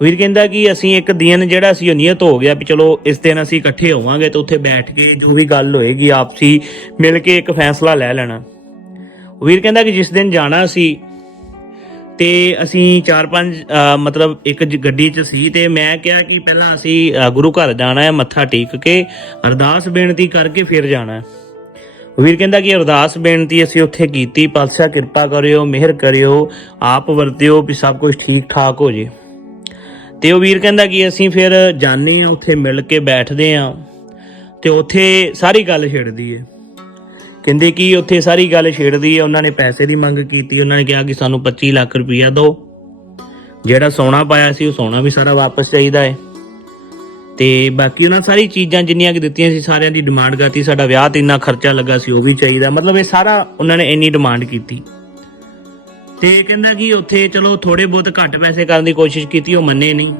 ਵੀਰ ਕਹਿੰਦਾ ਕਿ ਅਸੀਂ ਇੱਕ ਦਿਨ ਜਿਹੜਾ ਸੀ ਉਹ ਨਿਯਤ ਹੋ ਗਿਆ ਵੀ ਚਲੋ ਇਸ ਦਿਨ ਅਸੀਂ ਇਕੱਠੇ ਹੋਵਾਂਗੇ ਤੇ ਉੱਥੇ ਬੈਠ ਕੇ ਜੋ ਵੀ ਗੱਲ ਹੋਏਗੀ ਆਪਸੀ ਮਿਲ ਕੇ ਇੱਕ ਫੈਸਲਾ ਲੈ ਲੈਣਾ। ਵੀਰ ਕਹਿੰਦਾ ਕਿ ਜਿਸ ਦਿਨ ਜਾਣਾ ਸੀ ਤੇ ਅਸੀਂ ਚਾਰ ਪੰਜ ਅ, ਮਤਲਬ ਇੱਕ ਗੱਡੀ 'ਚ ਸੀ ਤੇ ਮੈਂ ਕਿਹਾ ਕਿ ਪਹਿਲਾਂ ਅਸੀਂ ਗੁਰੂ ਘਰ ਜਾਣਾ ਹੈ ਮੱਥਾ ਟੇਕ ਕੇ ਅਰਦਾਸ ਬੇਨਤੀ ਕਰਕੇ ਫਿਰ ਜਾਣਾ ਹੈ। ਵੀਰ ਕਹਿੰਦਾ ਕਿ ਅਰਦਾਸ ਬੇਨਤੀ ਅਸੀਂ ਉੱਥੇ ਕੀਤੀ, ਪਾਤਸ਼ਾਹ ਕਿਰਪਾ ਕਰਿਓ, ਮਿਹਰ ਕਰਿਓ, ਆਪ ਵਰਤਿਓ ਵੀ ਸਭ ਕੁਝ ਠੀਕ ਠਾਕ ਹੋ ਜੇ। ਤੇ ਉਹ ਵੀਰ ਕਹਿੰਦਾ ਕਿ ਅਸੀਂ ਫਿਰ ਜਾਣੇ ਆ ਉੱਥੇ ਮਿਲ ਕੇ ਬੈਠਦੇ ਆ ਤੇ ਉੱਥੇ ਸਾਰੀ ਗੱਲ ਛੇੜਦੀ ਹੈ। ਕਹਿੰਦੇ ਕਿ ਉੱਥੇ ਸਾਰੀ ਗੱਲ ਛੇੜਦੀ ਹੈ, ਉਹਨਾਂ ਨੇ ਪੈਸੇ ਦੀ ਮੰਗ ਕੀਤੀ, ਉਹਨਾਂ ਨੇ ਕਿਹਾ ਕਿ ਸਾਨੂੰ 25 ਲੱਖ ਰੁਪਈਆ ਦਿਓ। ਜਿਹੜਾ ਸੋਨਾ ਪਾਇਆ ਸੀ, ਉਹ ਸੋਨਾ ਵੀ ਸਾਰਾ ਵਾਪਸ ਚਾਹੀਦਾ ਹੈ। ਤੇ ਬਾਕੀ ਉਹਨਾਂ ਸਾਰੀ ਚੀਜ਼ਾਂ ਜਿੰਨੀਆਂ ਕਿ ਦਿੱਤੀਆਂ ਸੀ, ਸਾਰਿਆਂ ਦੀ ਡਿਮਾਂਡ ਕਰਤੀ, ਸਾਡਾ ਵਿਆਹ ਤੇ ਇੰਨਾ ਖਰਚਾ ਲੱਗਾ ਸੀ, ਉਹ ਵੀ ਚਾਹੀਦਾ। ਮਤਲਬ ਇਹ ਸਾਰਾ ਉਹਨਾਂ ਨੇ ਇੰਨੀ ਡਿਮਾਂਡ ਕੀਤੀ। ਤੇ ਕਹਿੰਦਾ ਕਿ ਉੱਥੇ ਚਲੋ ਥੋੜੇ ਬਹੁਤ ਘੱਟ ਪੈਸੇ ਕਰਨ ਦੀ ਕੋਸ਼ਿਸ਼ ਕੀਤੀ, ਉਹ ਮੰਨੇ ਨਹੀਂ।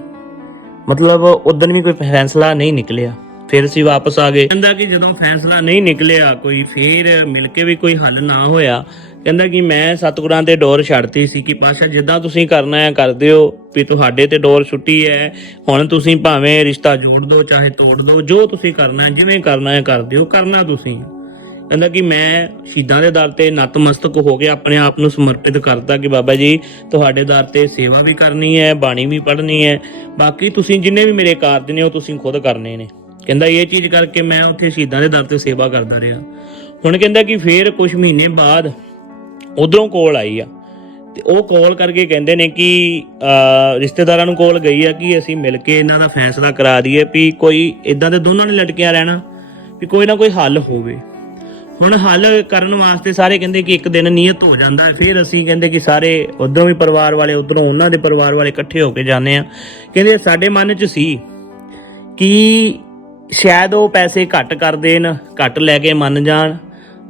ਮਤਲਬ ਉਦੋਂ ਵੀ ਕੋਈ ਫੈਸਲਾ ਨਹੀਂ ਨਿਕਲਿਆ। ਫਿਰ ਅਸੀਂ ਵਾਪਸ ਆ ਗਏ। ਕਹਿੰਦਾ ਕਿ ਜਦੋਂ ਫੈਸਲਾ ਨਹੀਂ ਨਿਕਲਿਆ, ਕੋਈ ਫੇਰ ਮਿਲ ਕੇ ਵੀ ਕੋਈ ਹੱਲ ਨਾ ਹੋਇਆ ਕਹਿੰਦਾ ਕਿ ਮੈਂ ਸਤਿਗੁਰਾਂ ਤੇ ਡੋਰ ਛੱਡਤੀ ਸੀ ਕਿ ਪਾਸ਼ਾ ਜਿੱਦਾਂ ਤੁਸੀਂ ਕਰਨਾ ਹੈ ਕਰ ਦਿਓ ਵੀ ਤੁਹਾਡੇ ਤੇ ਡੋਰ ਛੁੱਟੀ ਹੈ। ਹੁਣ ਤੁਸੀਂ ਭਾਵੇਂ ਰਿਸ਼ਤਾ ਜੋੜ ਦਿਓ ਚਾਹੇ ਤੋੜ ਦਿਓ ਜੋ ਤੁਸੀਂ ਕਰਨਾ ਹੈ, ਜਿਵੇਂ ਕਰਨਾ ਹੈ ਕਰ ਦਿਓ, ਕਰਨਾ ਤੁਸੀਂ। ਕਹਿੰਦਾ ਕਿ ਮੈਂ ਸ਼ਹੀਦਾਂ ਦੇ ਦਰ ਤੇ ਨਤਮਸਤਕ ਹੋ ਕੇ ਆਪਣੇ ਆਪ ਨੂੰ ਸਮਰਪਿਤ ਕਰਦਾ ਕਿ ਬਾਬਾ ਜੀ, ਤੁਹਾਡੇ ਦਰ ਤੇ ਸੇਵਾ ਵੀ ਕਰਨੀ ਹੈ, ਬਾਣੀ ਵੀ ਪੜ੍ਹਨੀ ਹੈ। ਬਾਕੀ ਤੁਸੀਂ ਜਿੰਨੇ ਵੀ ਮੇਰੇ ਕਾਰਜ ਨੇ, ਉਹ ਤੁਸੀਂ ਖੁਦ ਕਰਨੇ ਨੇ। ਕਹਿੰਦਾ ਇਹ ਚੀਜ਼ ਕਰਕੇ ਮੈਂ ਉੱਥੇ ਸ਼ਹੀਦਾਂ ਦੇ ਦਰ ਤੇ ਸੇਵਾ ਕਰਦਾ ਰਿਹਾ। ਹੁਣ ਕਹਿੰਦਾ ਕਿ ਫੇਰ ਕੁਝ ਮਹੀਨੇ ਬਾਅਦ ਉਧਰੋਂ ਕੋਲ ਆਈ ਆ। ਤੇ ਉਹ ਕਾਲ ਕਰਕੇ ਕਹਿੰਦੇ ਨੇ ਕਿ ਰਿਸ਼ਤੇਦਾਰਾਂ ਨੂੰ ਕਾਲ ਗਈ ਆ ਕਿ ਅਸੀਂ ਮਿਲ ਕੇ ਇਹਨਾਂ ਦਾ ਫੈਸਲਾ ਕਰਾ ਦਈਏ ਵੀ ਕੋਈ ਇਦਾਂ ਦੇ ਦੋਨਾਂ ਨੇ ਲਟਕਿਆ ਰਹਿਣਾ ਵੀ ਕੋਈ ਨਾ ਕੋਈ ਹੱਲ ਹੋਵੇ। ਹੁਣ ਹੱਲ ਕਰਨ ਵਾਸਤੇ ਸਾਰੇ ਕਹਿੰਦੇ ਕਿ ਇੱਕ ਦਿਨ ਨਿਯਤ ਹੋ ਜਾਂਦਾ। ਫਿਰ ਅਸੀਂ ਕਹਿੰਦੇ ਕਿ ਸਾਰੇ ਉਧਰੋਂ ਵੀ ਪਰਿਵਾਰ ਵਾਲੇ, ਉਧਰੋਂ ਉਹਨਾਂ ਦੇ ਪਰਿਵਾਰ ਵਾਲੇ ਇਕੱਠੇ ਹੋ ਕੇ ਜਾਂਦੇ ਆ। ਕਹਿੰਦੇ ਸਾਡੇ ਮਨ 'ਚ ਸੀ ਕਿ ਸ਼ਾਇਦ ਉਹ ਪੈਸੇ ਘੱਟ ਕਰ ਦੇਣ, ਘੱਟ ਲੈ ਕੇ ਮੰਨ ਜਾਣ।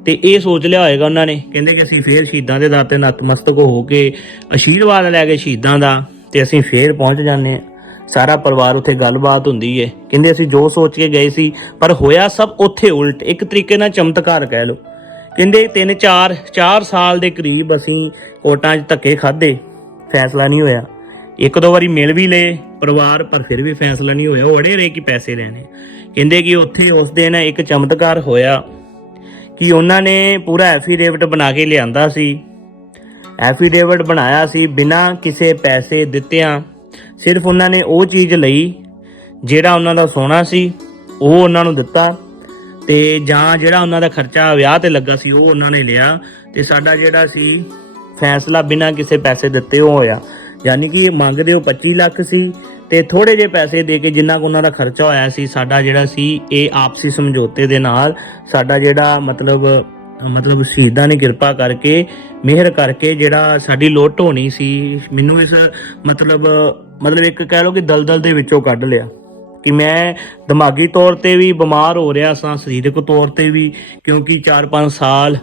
ਤੇ ਇਹ ਸੋਚ ਲਿਆ ਹੋਏਗਾ ਉਹਨਾਂ ਨੇ। ਕਹਿੰਦੇ ਕਿ ਅਸੀਂ ਫੇਰ ਸ਼ਹੀਦਾਂ ਦੇ ਦਰ ਤੇ ਨਤਮਸਤਕ ਹੋ ਕੇ ਅਸ਼ੀਰਵਾਦ ਲੈ ਕੇ ਸ਼ਹੀਦਾਂ ਦਾ ਤੇ ਅਸੀਂ ਫੇਰ ਪਹੁੰਚ ਜਾਂਦੇ ਹਾਂ। ਸਾਰਾ ਪਰਿਵਾਰ ਉੱਥੇ ਗੱਲਬਾਤ ਹੁੰਦੀ ਹੈ ਕਹਿੰਦੇ ਅਸੀਂ ਜੋ ਸੋਚ ਕੇ ਗਏ ਸੀ, ਪਰ ਹੋਇਆ ਸਭ ਉੱਥੇ ਉਲਟ। ਇੱਕ ਤਰੀਕੇ ਨਾਲ ਚਮਤਕਾਰ ਕਹਿ ਲਓ। ਕਹਿੰਦੇ 3 4 4 ਸਾਲ ਦੇ ਕਰੀਬ ਅਸੀਂ ਕੋਟਾਂ 'ਚ ਧੱਕੇ ਖਾਦੇ ਫੈਸਲਾ ਨਹੀਂ ਹੋਇਆ। ਇੱਕ ਦੋ ਵਾਰੀ ਮਿਲ ਵੀ ਲਏ ਪਰਿਵਾਰ, ਪਰ ਫਿਰ ਵੀ ਫੈਸਲਾ ਨਹੀਂ ਹੋਇਆ। ਉਹ ਅੜੇ ਰਹੇ ਕਿ ਪੈਸੇ ਲੈਣੇ। ਕਹਿੰਦੇ ਕਿ ਉੱਥੇ ਉਸ ਦਿਨ ਇੱਕ ਚਮਤਕਾਰ ਹੋਇਆ। ਕਿ ਉਹਨਾਂ ਨੇ ਪੂਰਾ ਐਫੀਡੇਵਿਟ ਬਣਾ ਕੇ ਲਿਆਂਦਾ ਸੀ। ਐਫੀਡੇਵਿਟ ਬਣਾਇਆ ਸੀ ਬਿਨਾਂ ਕਿਸੇ ਪੈਸੇ ਦਿੱਤਿਆਂ। ਸਿਰਫ ਉਹਨਾਂ ਨੇ ਉਹ ਚੀਜ਼ ਲਈ ਜਿਹੜਾ ਉਹਨਾਂ ਦਾ ਸੋਨਾ ਸੀ, ਉਹ ਉਹਨਾਂ ਨੂੰ ਦਿੱਤਾ ਤੇ ਜਾਂ ਜਿਹੜਾ ਉਹਨਾਂ ਦਾ ਖਰਚਾ ਵਿਆਹ ਤੇ ਲੱਗਾ ਸੀ, ਉਹ ਉਹਨਾਂ ਨੇ ਲਿਆ ਤੇ ਸਾਡਾ ਜਿਹੜਾ ਸੀ ਫੈਸਲਾ ਬਿਨਾਂ ਕਿਸੇ ਪੈਸੇ ਦਿੱਤੇ ਉਹ ਹੋਇਆ। ਯਾਨੀ ਕਿ ਮੰਗਦੇ ਉਹ 25 ਲੱਖ ਸੀ ਤੇ ਥੋੜੇ ਜਿਹੇ ਪੈਸੇ ਦੇ ਕੇ ਜਿੰਨਾ ਕੁ ਉਹਨਾਂ ਦਾ ਖਰਚਾ ਹੋਇਆ ਸੀ, ਸਾਡਾ ਜਿਹੜਾ ਸੀ, ਇਹ ਆਪਸੀ ਸਮਝੌਤੇ ਦੇ ਨਾਲ ਸਾਡਾ ਜਿਹੜਾ ਮਤਲਬ ਮਤਲਬ ਸ਼ਹੀਦਾਂ ਨੇ ਕਿਰਪਾ ਕਰਕੇ, ਮਿਹਰ ਕਰਕੇ ਜਿਹੜਾ ਸਾਡੀ ਲੁੱਟ ਹੋਣੀ ਸੀ, ਮੈਨੂੰ ਇਸ ਮਤਲਬ ਮਤਲਬ ਇੱਕ ਕਹਿ ਲਓ ਕਿ ਦਲਦਲ ਦੇ ਵਿੱਚੋਂ ਕੱਢ ਲਿਆ। ਕਿ ਮੈਂ ਦਿਮਾਗੀ ਤੌਰ ਤੇ ਵੀ ਬਿਮਾਰ ਹੋ ਰਿਹਾ ਸਾਂ, ਸਰੀਰਕ ਤੌਰ ਤੇ ਵੀ, ਕਿਉਂਕਿ 4-5 ਸਾਲ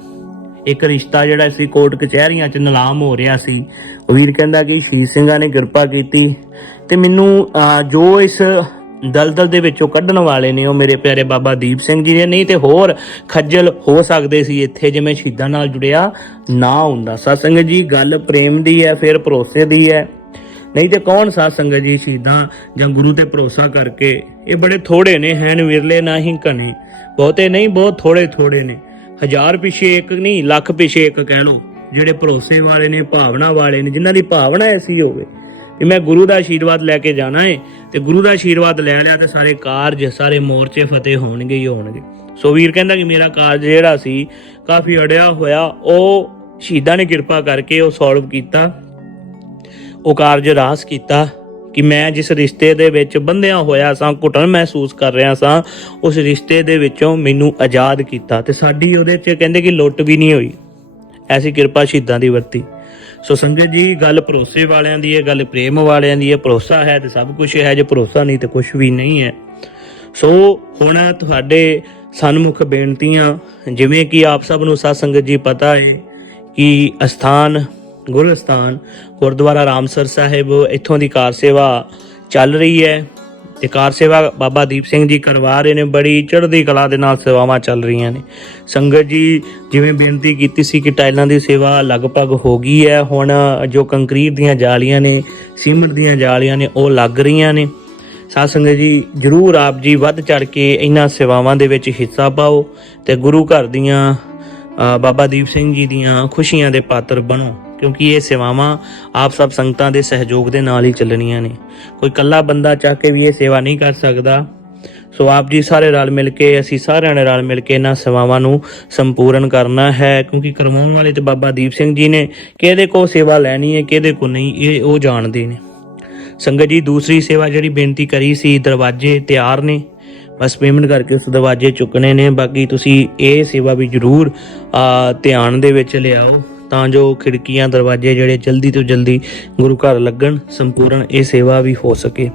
ਇੱਕ ਰਿਸ਼ਤਾ ਜਿਹੜਾ ਸੀ, ਕੋਰਟ ਕਚਹਿਰੀਆਂ 'ਚ ਨਿਲਾਮ ਹੋ ਰਿਹਾ ਸੀ। ਉਹ ਵੀਰ ਕਹਿੰਦਾ ਕਿ ਸ਼ਹੀਦ ਸਿੰਘਾਂ ਨੇ ਕਿਰਪਾ ਕੀਤੀ ਤੇ ਮੈਨੂੰ ਜੋ ਇਸ ਦਲਦਲ ਦੇ ਵਿੱਚੋਂ ਕੱਢਣ ਵਾਲੇ ਨੇ, ਉਹ ਮੇਰੇ ਪਿਆਰੇ ਬਾਬਾ ਦੀਪ ਸਿੰਘ ਜੀ ਨੇ, ਨਹੀਂ ਤੇ ਹੋਰ ਖੱਜਲ ਹੋ ਸਕਦੇ ਸੀ ਇੱਥੇ, ਜਿਵੇਂ ਸ਼ਹੀਦਾਂ ਨਾਲ ਜੁੜਿਆ ਨਾ ਹੁੰਦਾ। ਸਤਸੰਗ ਜੀ, ਗੱਲ ਪ੍ਰੇਮ ਦੀ ਹੈ, ਫਿਰ ਭਰੋਸੇ ਦੀ ਹੈ। ਨਹੀਂ ਤੇ ਕੌਣ ਸਾਧ ਸੰਗਤ ਜੀ ਸ਼ਹੀਦਾਂ ਜਾਂ ਗੁਰੂ ਤੇ ਭਰੋਸਾ ਕਰਕੇ? ਇਹ ਬੜੇ ਥੋੜੇ ਨੇ, ਹੈਨ ਵਿਰਲੇ ਨਾ ਹੀ ਘਣੇ ਬਹੁਤੇ ਨਹੀਂ, ਬਹੁਤ ਥੋੜੇ ਥੋੜੇ ਨੇ। ਹਜ਼ਾਰ ਪਿਛੇ ਇੱਕ ਨਹੀਂ, ਲੱਖ ਪਿਛੇ ਇੱਕ ਕਹਿ ਲਓ ਜਿਹੜੇ ਭਰੋਸੇ ਵਾਲੇ ਨੇ, ਭਾਵਨਾ ਵਾਲੇ ਨੇ, ਜਿਨ੍ਹਾਂ ਦੀ ਭਾਵਨਾ ਐਸੀ ਹੋਵੇ। ਕਿ ਮੈਂ ਗੁਰੂ ਦਾ ਆਸ਼ੀਰਵਾਦ ਲੈ ਕੇ ਜਾਣਾ ਏ ਤੇ ਗੁਰੂ ਦਾ ਆਸ਼ੀਰਵਾਦ ਲੈ ਲਿਆ ਤੇ ਸਾਰੇ ਕਾਰਜ, ਸਾਰੇ ਮੋਰਚੇ ਫਤਿਹ ਹੋਣਗੇ ਹੀ ਹੋਣਗੇ। ਸੋ ਵੀਰ ਕਹਿੰਦਾ ਕਿ ਮੇਰਾ ਕਾਰਜ ਜਿਹੜਾ ਸੀ, ਕਾਫੀ ਅੜਿਆ ਹੋਇਆ, ਉਹ ਸ਼ਹੀਦਾਂ ਨੇ ਕਿਰਪਾ ਕਰਕੇ ਉਹ ਸੋਲਵ ਕੀਤਾ, ਉਹ ਕਾਰਜ ਰਾਸ ਕੀਤਾ ਕਿ ਮੈਂ ਜਿਸ ਰਿਸ਼ਤੇ ਦੇ ਵਿੱਚ ਬੰਧਿਆ ਹੋਇਆ ਸਾਂ ਘੁਟਨ ਮਹਿਸੂਸ ਕਰ ਰਿਹਾ ਸਾਂ, ਉਸ ਰਿਸ਼ਤੇ ਦੇ ਵਿੱਚੋਂ ਮੈਨੂੰ ਆਜ਼ਾਦ ਕੀਤਾ ਤੇ ਸਾਡੀ ਉਹਦੇ 'ਚ ਕਹਿੰਦੇ ਕਿ ਲੁੱਟ ਵੀ ਨਹੀਂ ਹੋਈ। ਐਸੀ ਕਿਰਪਾ ਸ਼ਹੀਦਾਂ ਦੀ ਵਰਤੀ। ਸੋ ਸੰਗਤ ਜੀ, ਗੱਲ ਭਰੋਸੇ ਵਾਲਿਆਂ ਦੀ ਹੈ, ਗੱਲ ਪ੍ਰੇਮ ਵਾਲਿਆਂ ਦੀ ਹੈ, ਭਰੋਸਾ ਹੈ ਤੇ ਸਭ ਕੁਝ ਹੈ, ਜੇ ਭਰੋਸਾ ਨਹੀਂ ਤੇ ਕੁਝ ਵੀ ਨਹੀਂ ਹੈ। ਸੋ ਹੁਣ ਤੁਹਾਡੇ ਸਨਮੁਖ ਬੇਨਤੀਆਂ, ਜਿਵੇਂ ਕਿ ਆਪ ਸਭ ਨੂੰ ਸਾਧ ਸੰਗਤ ਜੀ ਪਤਾ ਹੈ ਕਿ ਅਸਥਾਨ, ਗੁਰਸਥਾਨ ਗੁਰਦੁਆਰਾ ਰਾਮਸਰ ਸਾਹਿਬ, ਇੱਥੋਂ ਦੀ ਕਾਰ ਸੇਵਾ ਚੱਲ ਰਹੀ ਹੈ। ਤੇ ਕਾਰ ਸੇਵਾ ਬਾਬਾ ਦੀਪ ਸਿੰਘ ਜੀ ਕਰਵਾ ਰਹੇ ਨੇ, ਬੜੀ ਚੜ੍ਹਦੀ ਕਲਾ ਦੇ ਨਾਲ ਸੇਵਾਵਾਂ ਚੱਲ ਰਹੀਆਂ ਨੇ। ਸੰਗਤ ਜੀ ਜਿਵੇਂ ਬੇਨਤੀ ਕੀਤੀ ਸੀ ਕਿ ਟਾਈਲਾਂ ਦੀ ਸੇਵਾ ਲਗਭਗ ਹੋ ਗਈ ਹੈ, ਹੁਣ ਜੋ ਕੰਕਰੀਟ ਦੀਆਂ ਜਾਲੀਆਂ ਨੇ, ਸੀਮਿੰਟ ਦੀਆਂ ਜਾਲੀਆਂ ਨੇ, ਉਹ ਲੱਗ ਰਹੀਆਂ ਨੇ। ਸਾਧ ਸੰਗਤ ਜੀ, ਜਰੂਰ ਆਪ ਜੀ ਵੱਧ ਚੜ ਕੇ ਇਹਨਾਂ ਸੇਵਾਵਾਂ ਦੇ ਵਿੱਚ ਹਿੱਸਾ ਪਾਓ ਤੇ ਗੁਰੂ ਘਰ ਦੀਆਂ ਬਾਬਾ ਦੀਪ ਸਿੰਘ ਜੀ ਦੀਆਂ ਖੁਸ਼ੀਆਂ ਦੇ ਪਾਤਰ ਬਣੋ। ਕਿਉਂਕਿ ਇਹ ਸੇਵਾਵਾਂ ਆਪ ਸਭ ਸੰਗਤਾਂ ਦੇ ਸਹਿਯੋਗ ਦੇ ਨਾਲ ਹੀ ਚੱਲਣੀਆਂ ਨੇ। ਕੋਈ ਇਕੱਲਾ ਬੰਦਾ ਚਾਹ ਕੇ ਵੀ ਇਹ ਸੇਵਾ ਨਹੀਂ ਕਰ ਸਕਦਾ। ਸੋ ਆਪ ਜੀ ਸਾਰੇ ਰਲ ਮਿਲ ਕੇ, ਅਸੀਂ ਸਾਰਿਆਂ ਨੇ ਰਲ ਮਿਲ ਕੇ ਇਹਨਾਂ ਸੇਵਾਵਾਂ ਨੂੰ ਸੰਪੂਰਨ ਕਰਨਾ ਹੈ, ਕਿਉਂਕਿ ਕਰਵਾਉਣ ਵਾਲੇ ਤੇ ਬਾਬਾ ਦੀਪ ਸਿੰਘ ਜੀ ਨੇ ਕਿਹਦੇ ਕੋ ਸੇਵਾ ਲੈਣੀ ਹੈ, ਕਿਹਦੇ ਕੋ ਨਹੀਂ, ਇਹ ਉਹ ਜਾਣਦੇ ਨੇ। ਸੰਗਤ ਜੀ, ਦੂਸਰੀ ਸੇਵਾ ਜਿਹੜੀ ਬੇਨਤੀ ਕਰੀ ਸੀ, ਦਰਵਾਜ਼ੇ ਤਿਆਰ ਨੇ। ਬਸ ਪੇਮੈਂਟ ਕਰਕੇ ਉਸ ਦਰਵਾਜ਼ੇ ਚੁੱਕਣੇ ਨੇ, ਬਾਕੀ ਤੁਸੀਂ ਇਹ ਸੇਵਾ ਵੀ ਜਰੂਰ ਧਿਆਨ ਦੇ ਵਿੱਚ ਲਿਆਓ। ਤਾਂ ਜੋ ਖਿੜਕੀਆਂ, ਦਰਵਾਜ਼ੇ ਜਿਹੜੇ ਜਲਦੀ ਤੋਂ ਜਲਦੀ ਗੁਰੂ ਘਰ ਲੱਗਣ, ਸੰਪੂਰਨ ਇਹ ਸੇਵਾ ਵੀ ਹੋ ਸਕੇ।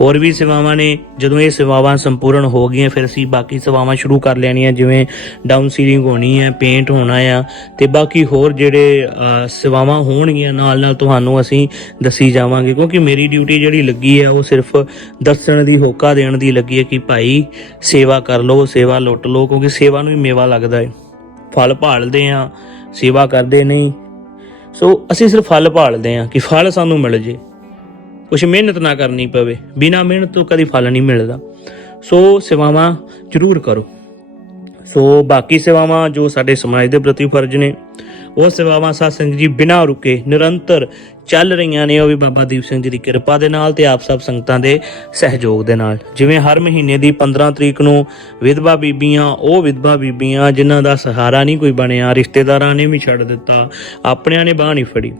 ਹੋਰ ਵੀ ਸੇਵਾਵਾਂ ਨੇ, ਜਦੋਂ ਇਹ ਸੇਵਾਵਾਂ ਸੰਪੂਰਨ ਹੋ ਗਈਆਂ, ਫਿਰ ਅਸੀਂ ਬਾਕੀ ਸੇਵਾਵਾਂ ਸ਼ੁਰੂ ਕਰ ਲੈਣੀਆਂ, ਜਿਵੇਂ ਡਾਊਨ ਸੀਲਿੰਗ ਹੋਣੀ ਹੈ ਪੇਂਟ ਹੋਣਾ ਆ, ਤੇ ਬਾਕੀ ਹੋਰ ਜਿਹੜੇ ਸੇਵਾਵਾਂ ਹੋਣਗੀਆਂ, ਨਾਲ ਨਾਲ ਤੁਹਾਨੂੰ ਅਸੀਂ ਦੱਸੀ ਜਾਵਾਂਗੇ, ਕਿਉਂਕਿ ਮੇਰੀ ਡਿਊਟੀ ਜਿਹੜੀ ਲੱਗੀ ਹੈ, ਉਹ ਸਿਰਫ ਦੱਸਣ ਦੀ, ਹੋਕਾ ਦੇਣ ਦੀ ਲੱਗੀ ਹੈ ਕਿ ਭਾਈ ਸੇਵਾ ਕਰ ਲਓ, ਸੇਵਾ ਲੁੱਟ ਲਓ, ਕਿਉਂਕਿ ਸੇਵਾ ਨੂੰ ਹੀ ਮੇਵਾ ਲੱਗਦਾ ਹੈ। ਫਲ ਭਾਲਦੇ ਆ ਸੇਵਾ ਕਰਦੇ ਨਹੀਂ। ਸੋ ਅਸੀਂ ਸਿਰਫ ਫਲ ਭਾਲਦੇ ਹਾਂ ਕਿ ਫਲ ਸਾਨੂੰ ਮਿਲ ਜੇ। ਕੁਛ ਮਿਹਨਤ ਨਾ ਕਰਨੀ ਪਵੇ, ਬਿਨਾ ਮਿਹਨਤ ਤੋਂ ਕਦੀ ਫਲ ਨਹੀਂ ਮਿਲਦਾ। ਸੋ ਸੇਵਾਵਾਂ ਜ਼ਰੂਰ ਕਰੋ। ਸੋ ਬਾਕੀ ਸੇਵਾਵਾਂ ਜੋ ਸਾਡੇ ਸਮਾਜ ਦੇ ਪ੍ਰਤੀ ਫਰਜ਼ ਨੇ ਉਹ ਸੇਵਾਵਾਂ ਸਾਧ ਸੰਗਤ ਜੀ ਬਿਨਾਂ ਰੁਕੇ ਨਿਰੰਤਰ ਚੱਲ ਰਹੀਆਂ ਨੇ, ਉਹ ਵੀ ਬਾਬਾ ਦੀਪ ਸਿੰਘ ਜੀ ਦੀ ਕਿਰਪਾ ਦੇ ਨਾਲ ਤੇ ਆਪ ਸਭ ਸੰਗਤਾਂ ਦੇ ਸਹਿਯੋਗ ਦੇ ਨਾਲ। ਜਿਵੇਂ ਹਰ ਮਹੀਨੇ ਦੀ 15 ਤਰੀਕ ਨੂੰ ਵਿਧਵਾ ਬੀਬੀਆਂ, ਉਹ ਵਿਧਵਾ ਬੀਬੀਆਂ ਜਿਨ੍ਹਾਂ ਦਾ ਸਹਾਰਾ ਨਹੀਂ ਕੋਈ ਬਣਿਆ, ਰਿਸ਼ਤੇਦਾਰਾਂ ਨੇ ਵੀ ਛੱਡ ਦਿੱਤਾ, ਆਪਣਿਆਂ ਨੇ ਬਾਹ ਨਹੀਂ ਫੜੀ।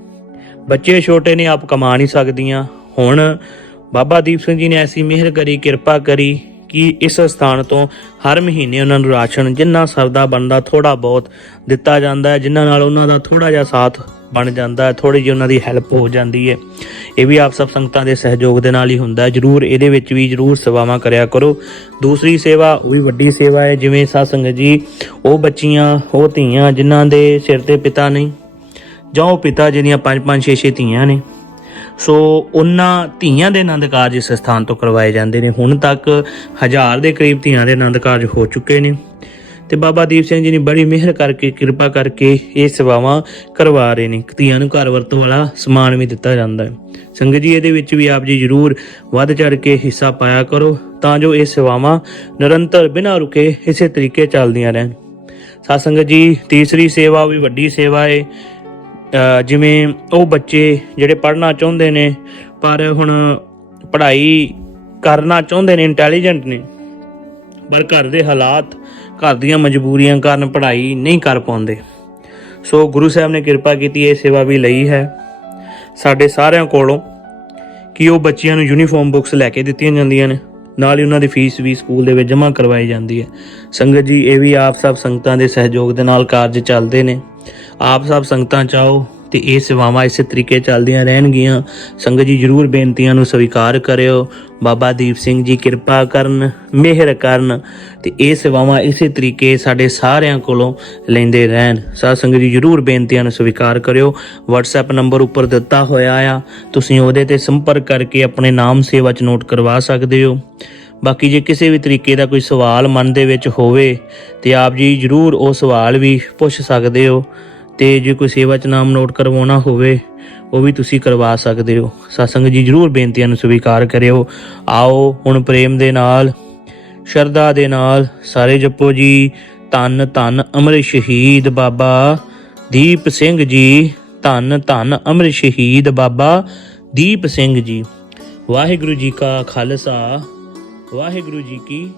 ਬੱਚੇ ਛੋਟੇ ਨੇ, ਆਪ ਕਮਾ ਨਹੀਂ ਸਕਦੀਆਂ। ਹੁਣ ਬਾਬਾ ਦੀਪ ਸਿੰਘ ਜੀ ਨੇ ਐਸੀ ਮਿਹਰ ਕਰੀ, ਕਿਰਪਾ ਕਰੀ ਕਿ ਇਸ ਸਥਾਨ ਤੋਂ ਹਰ ਮਹੀਨੇ ਉਹਨਾਂ ਨੂੰ ਰਾਸ਼ਨ ਜਿੰਨਾ ਸਰਦਾ ਬਣਦਾ ਥੋੜਾ ਬਹੁਤ ਦਿੱਤਾ ਜਾਂਦਾ ਹੈ ਜਿਨ੍ਹਾਂ ਨਾਲ ਉਹਨਾਂ ਦਾ ਥੋੜਾ ਜਿਹਾ ਸਾਥ ਬਣ ਜਾਂਦਾ ਹੈ ਥੋੜੀ ਜਿਹੀ ਉਹਨਾਂ ਦੀ ਹੈਲਪ ਹੋ ਜਾਂਦੀ ਹੈ। ਇਹ ਵੀ ਆਪ ਸਭ ਸੰਗਤਾਂ ਦੇ ਸਹਿਯੋਗ ਦੇ ਨਾਲ ਹੀ ਹੁੰਦਾ ਹੈ। ਜਰੂਰ ਇਹਦੇ ਵਿੱਚ ਵੀ ਜਰੂਰ ਸੇਵਾਵਾਂ ਕਰਿਆ ਕਰੋ। ਦੂਸਰੀ ਸੇਵਾ, ਉਹ ਵੀ ਵੱਡੀ ਸੇਵਾ ਹੈ, ਜਿਵੇਂ ਸਾਧ ਸੰਗਤ ਜੀ, ਉਹ ਬੱਚੀਆਂ, ਉਹ ਧੀਆਂ, ਜਿਨ੍ਹਾਂ ਦੇ ਸਿਰ ਤੇ ਪਿਤਾ ਨਹੀਂ, ਜਾਂ ਉਹ ਪਿਤਾ ਜਿਹਦੀਆਂ ਪੰਜ ਪੰਜ ਛੇ ਛੇ ਧੀਆਂ ਨੇ। ਸੋ ਉਹਨਾਂ ਧੀਆਂ ਦੇ ਆਨੰਦ ਕਾਰਜ ਇਸ ਸਥਾਨ ਤੋਂ ਕਰਵਾਏ ਜਾਂਦੇ ਨੇ। ਹੁਣ ਤੱਕ ਹਜ਼ਾਰ ਦੇ ਕਰੀਬ ਧੀਆਂ ਦੇ ਆਨੰਦ ਕਾਰਜ ਹੋ ਚੁੱਕੇ ਨੇ। ਤੇ ਬਾਬਾ ਦੀਪ ਸਿੰਘ ਜੀ ਨੇ ਬੜੀ ਮਿਹਰ ਕਰਕੇ, ਕਿਰਪਾ ਕਰਕੇ ਇਹ ਸੇਵਾਵਾਂ ਕਰਵਾ ਰਹੇ ਨੇ। ਧੀਆਂ ਨੂੰ ਘਰ ਵਰਤੋਂ ਵਾਲਾ ਸਮਾਨ ਵੀ ਦਿੱਤਾ ਜਾਂਦਾ ਹੈ। ਸੰਗਤ ਜੀ, ਇਹਦੇ ਵਿੱਚ ਵੀ ਆਪ ਜੀ ਜਰੂਰ ਵੱਧ ਚੜ ਕੇ ਹਿੱਸਾ ਪਾਇਆ ਕਰੋ, ਤਾਂ ਜੋ ਇਹ ਸੇਵਾਵਾਂ ਨਿਰੰਤਰ ਬਿਨਾਂ ਰੁਕੇ ਇਸੇ ਤਰੀਕੇ ਚੱਲਦੀਆਂ ਰਹਿਣ। ਸਾਧ ਸੰਗਤ ਜੀ, ਤੀਸਰੀ ਸੇਵਾ ਵੀ ਵੱਡੀ ਸੇਵਾ ਹੈ ਜਿਵੇਂ ਉਹ ਬੱਚੇ ਜਿਹੜੇ ਪੜ੍ਹਨਾ ਚਾਹੁੰਦੇ ਨੇ, ਪਰ ਹੁਣ ਪੜ੍ਹਾਈ ਕਰਨਾ ਚਾਹੁੰਦੇ ਨੇ ਇੰਟੈਲੀਜੈਂਟ ਨੇ, ਪਰ ਘਰ ਦੇ ਹਾਲਾਤ, ਘਰ ਦੀਆਂ ਮਜਬੂਰੀਆਂ ਕਾਰਨ ਪੜ੍ਹਾਈ ਨਹੀਂ ਕਰ ਪਾਉਂਦੇ। ਸੋ ਗੁਰੂ ਸਾਹਿਬ ਨੇ ਕਿਰਪਾ ਕੀਤੀ, ਇਹ ਸੇਵਾ ਵੀ ਲਈ ਹੈ ਸਾਡੇ ਸਾਰਿਆਂ ਕੋਲੋਂ ਕਿ ਉਹ ਬੱਚਿਆਂ ਨੂੰ ਯੂਨੀਫਾਰਮ ਬੁੱਕਸ ਲੈ ਕੇ ਦਿੱਤੀਆਂ ਜਾਂਦੀਆਂ ਨੇ। ਨਾਲ ਹੀ ਉਹਨਾਂ ਦੀ ਫੀਸ ਵੀ ਸਕੂਲ ਦੇ ਵਿੱਚ ਜਮ੍ਹਾਂ ਕਰਵਾਈ ਜਾਂਦੀ ਹੈ। ਸੰਗਤ ਜੀ, ਇਹ ਵੀ ਆਪ ਸਭ ਸੰਗਤਾਂ ਦੇ ਸਹਿਯੋਗ ਦੇ ਨਾਲ ਕਾਰਜ ਚੱਲਦੇ ਨੇ। ਆਪ ਸਭ ਸੰਗਤਾਂ ਚਾਹੋ ਤੇ ਇਹ ਸੇਵਾਵਾਂ ਇਸੇ ਤਰੀਕੇ ਚੱਲਦੀਆਂ ਰਹਿਣਗੀਆਂ। ਸੰਗਤ ਜੀ ਜਰੂਰ ਬੇਨਤੀਆਂ ਨੂੰ ਸਵੀਕਾਰ ਕਰਿਓ। ਬਾਬਾ ਦੀਪ ਸਿੰਘ ਜੀ ਕਿਰਪਾ ਕਰਨ, ਮਿਹਰ ਕਰਨ ਤੇ ਇਹ ਸੇਵਾਵਾਂ ਇਸੇ ਤਰੀਕੇ ਸਾਡੇ ਸਾਰਿਆਂ ਕੋਲੋਂ ਲੈਂਦੇ ਰਹਿਣ। ਸਾਧ ਸੰਗਤ ਜੀ ਜਰੂਰ ਬੇਨਤੀਆਂ ਨੂੰ ਸਵੀਕਾਰ ਕਰਿਓ। WhatsApp ਨੰਬਰ ਉੱਪਰ ਦਿੱਤਾ ਹੋਇਆ ਆ। ਤੁਸੀਂ ਉਹਦੇ ਤੇ ਸੰਪਰਕ ਕਰਕੇ ਆਪਣੇ ਨਾਮ ਸੇਵਾ ਚ ਨੋਟ ਕਰਵਾ ਸਕਦੇ ਹੋ। ਬਾਕੀ ਜੇ ਕਿਸੇ ਵੀ ਤਰੀਕੇ ਦਾ ਕੋਈ ਸਵਾਲ ਮਨ ਦੇ ਵਿੱਚ ਹੋਵੇ ਤੇ ਆਪ ਜੀ ਜਰੂਰ ਉਹ ਸਵਾਲ ਵੀ ਪੁੱਛ ਸਕਦੇ ਹੋ। ਤੇ ਜੇ ਕੋਈ ਸੇਵਾ ਚ ਨਾਮ ਨੋਟ ਕਰਵਾਉਣਾ ਹੋਵੇ, ਉਹ ਵੀ ਤੁਸੀਂ ਕਰਵਾ ਸਕਦੇ ਹੋ। ਸਤਸੰਗ ਜੀ ਜਰੂਰ ਬੇਨਤੀਆਂ ਨੂੰ ਸਵੀਕਾਰ ਕਰਿਓ। ਆਓ, ਹੁਣ ਪ੍ਰੇਮ ਦੇ ਨਾਲ, ਸ਼ਰਧਾ ਦੇ ਨਾਲ, ਸਾਰੇ ਜਪੋ ਜੀ। ਧੰਨ ਧੰਨ ਅਮਰ ਸ਼ਹੀਦ ਬਾਬਾ ਦੀਪ ਸਿੰਘ ਜੀ। ਧੰਨ ਧੰਨ ਅਮਰ ਸ਼ਹੀਦ ਬਾਬਾ ਦੀਪ ਸਿੰਘ ਜੀ। ਵਾਹਿਗੁਰੂ ਜੀ ਕਾ ਖਾਲਸਾ, ਵਾਹਿਗੁਰੂ ਜੀ ਕੀ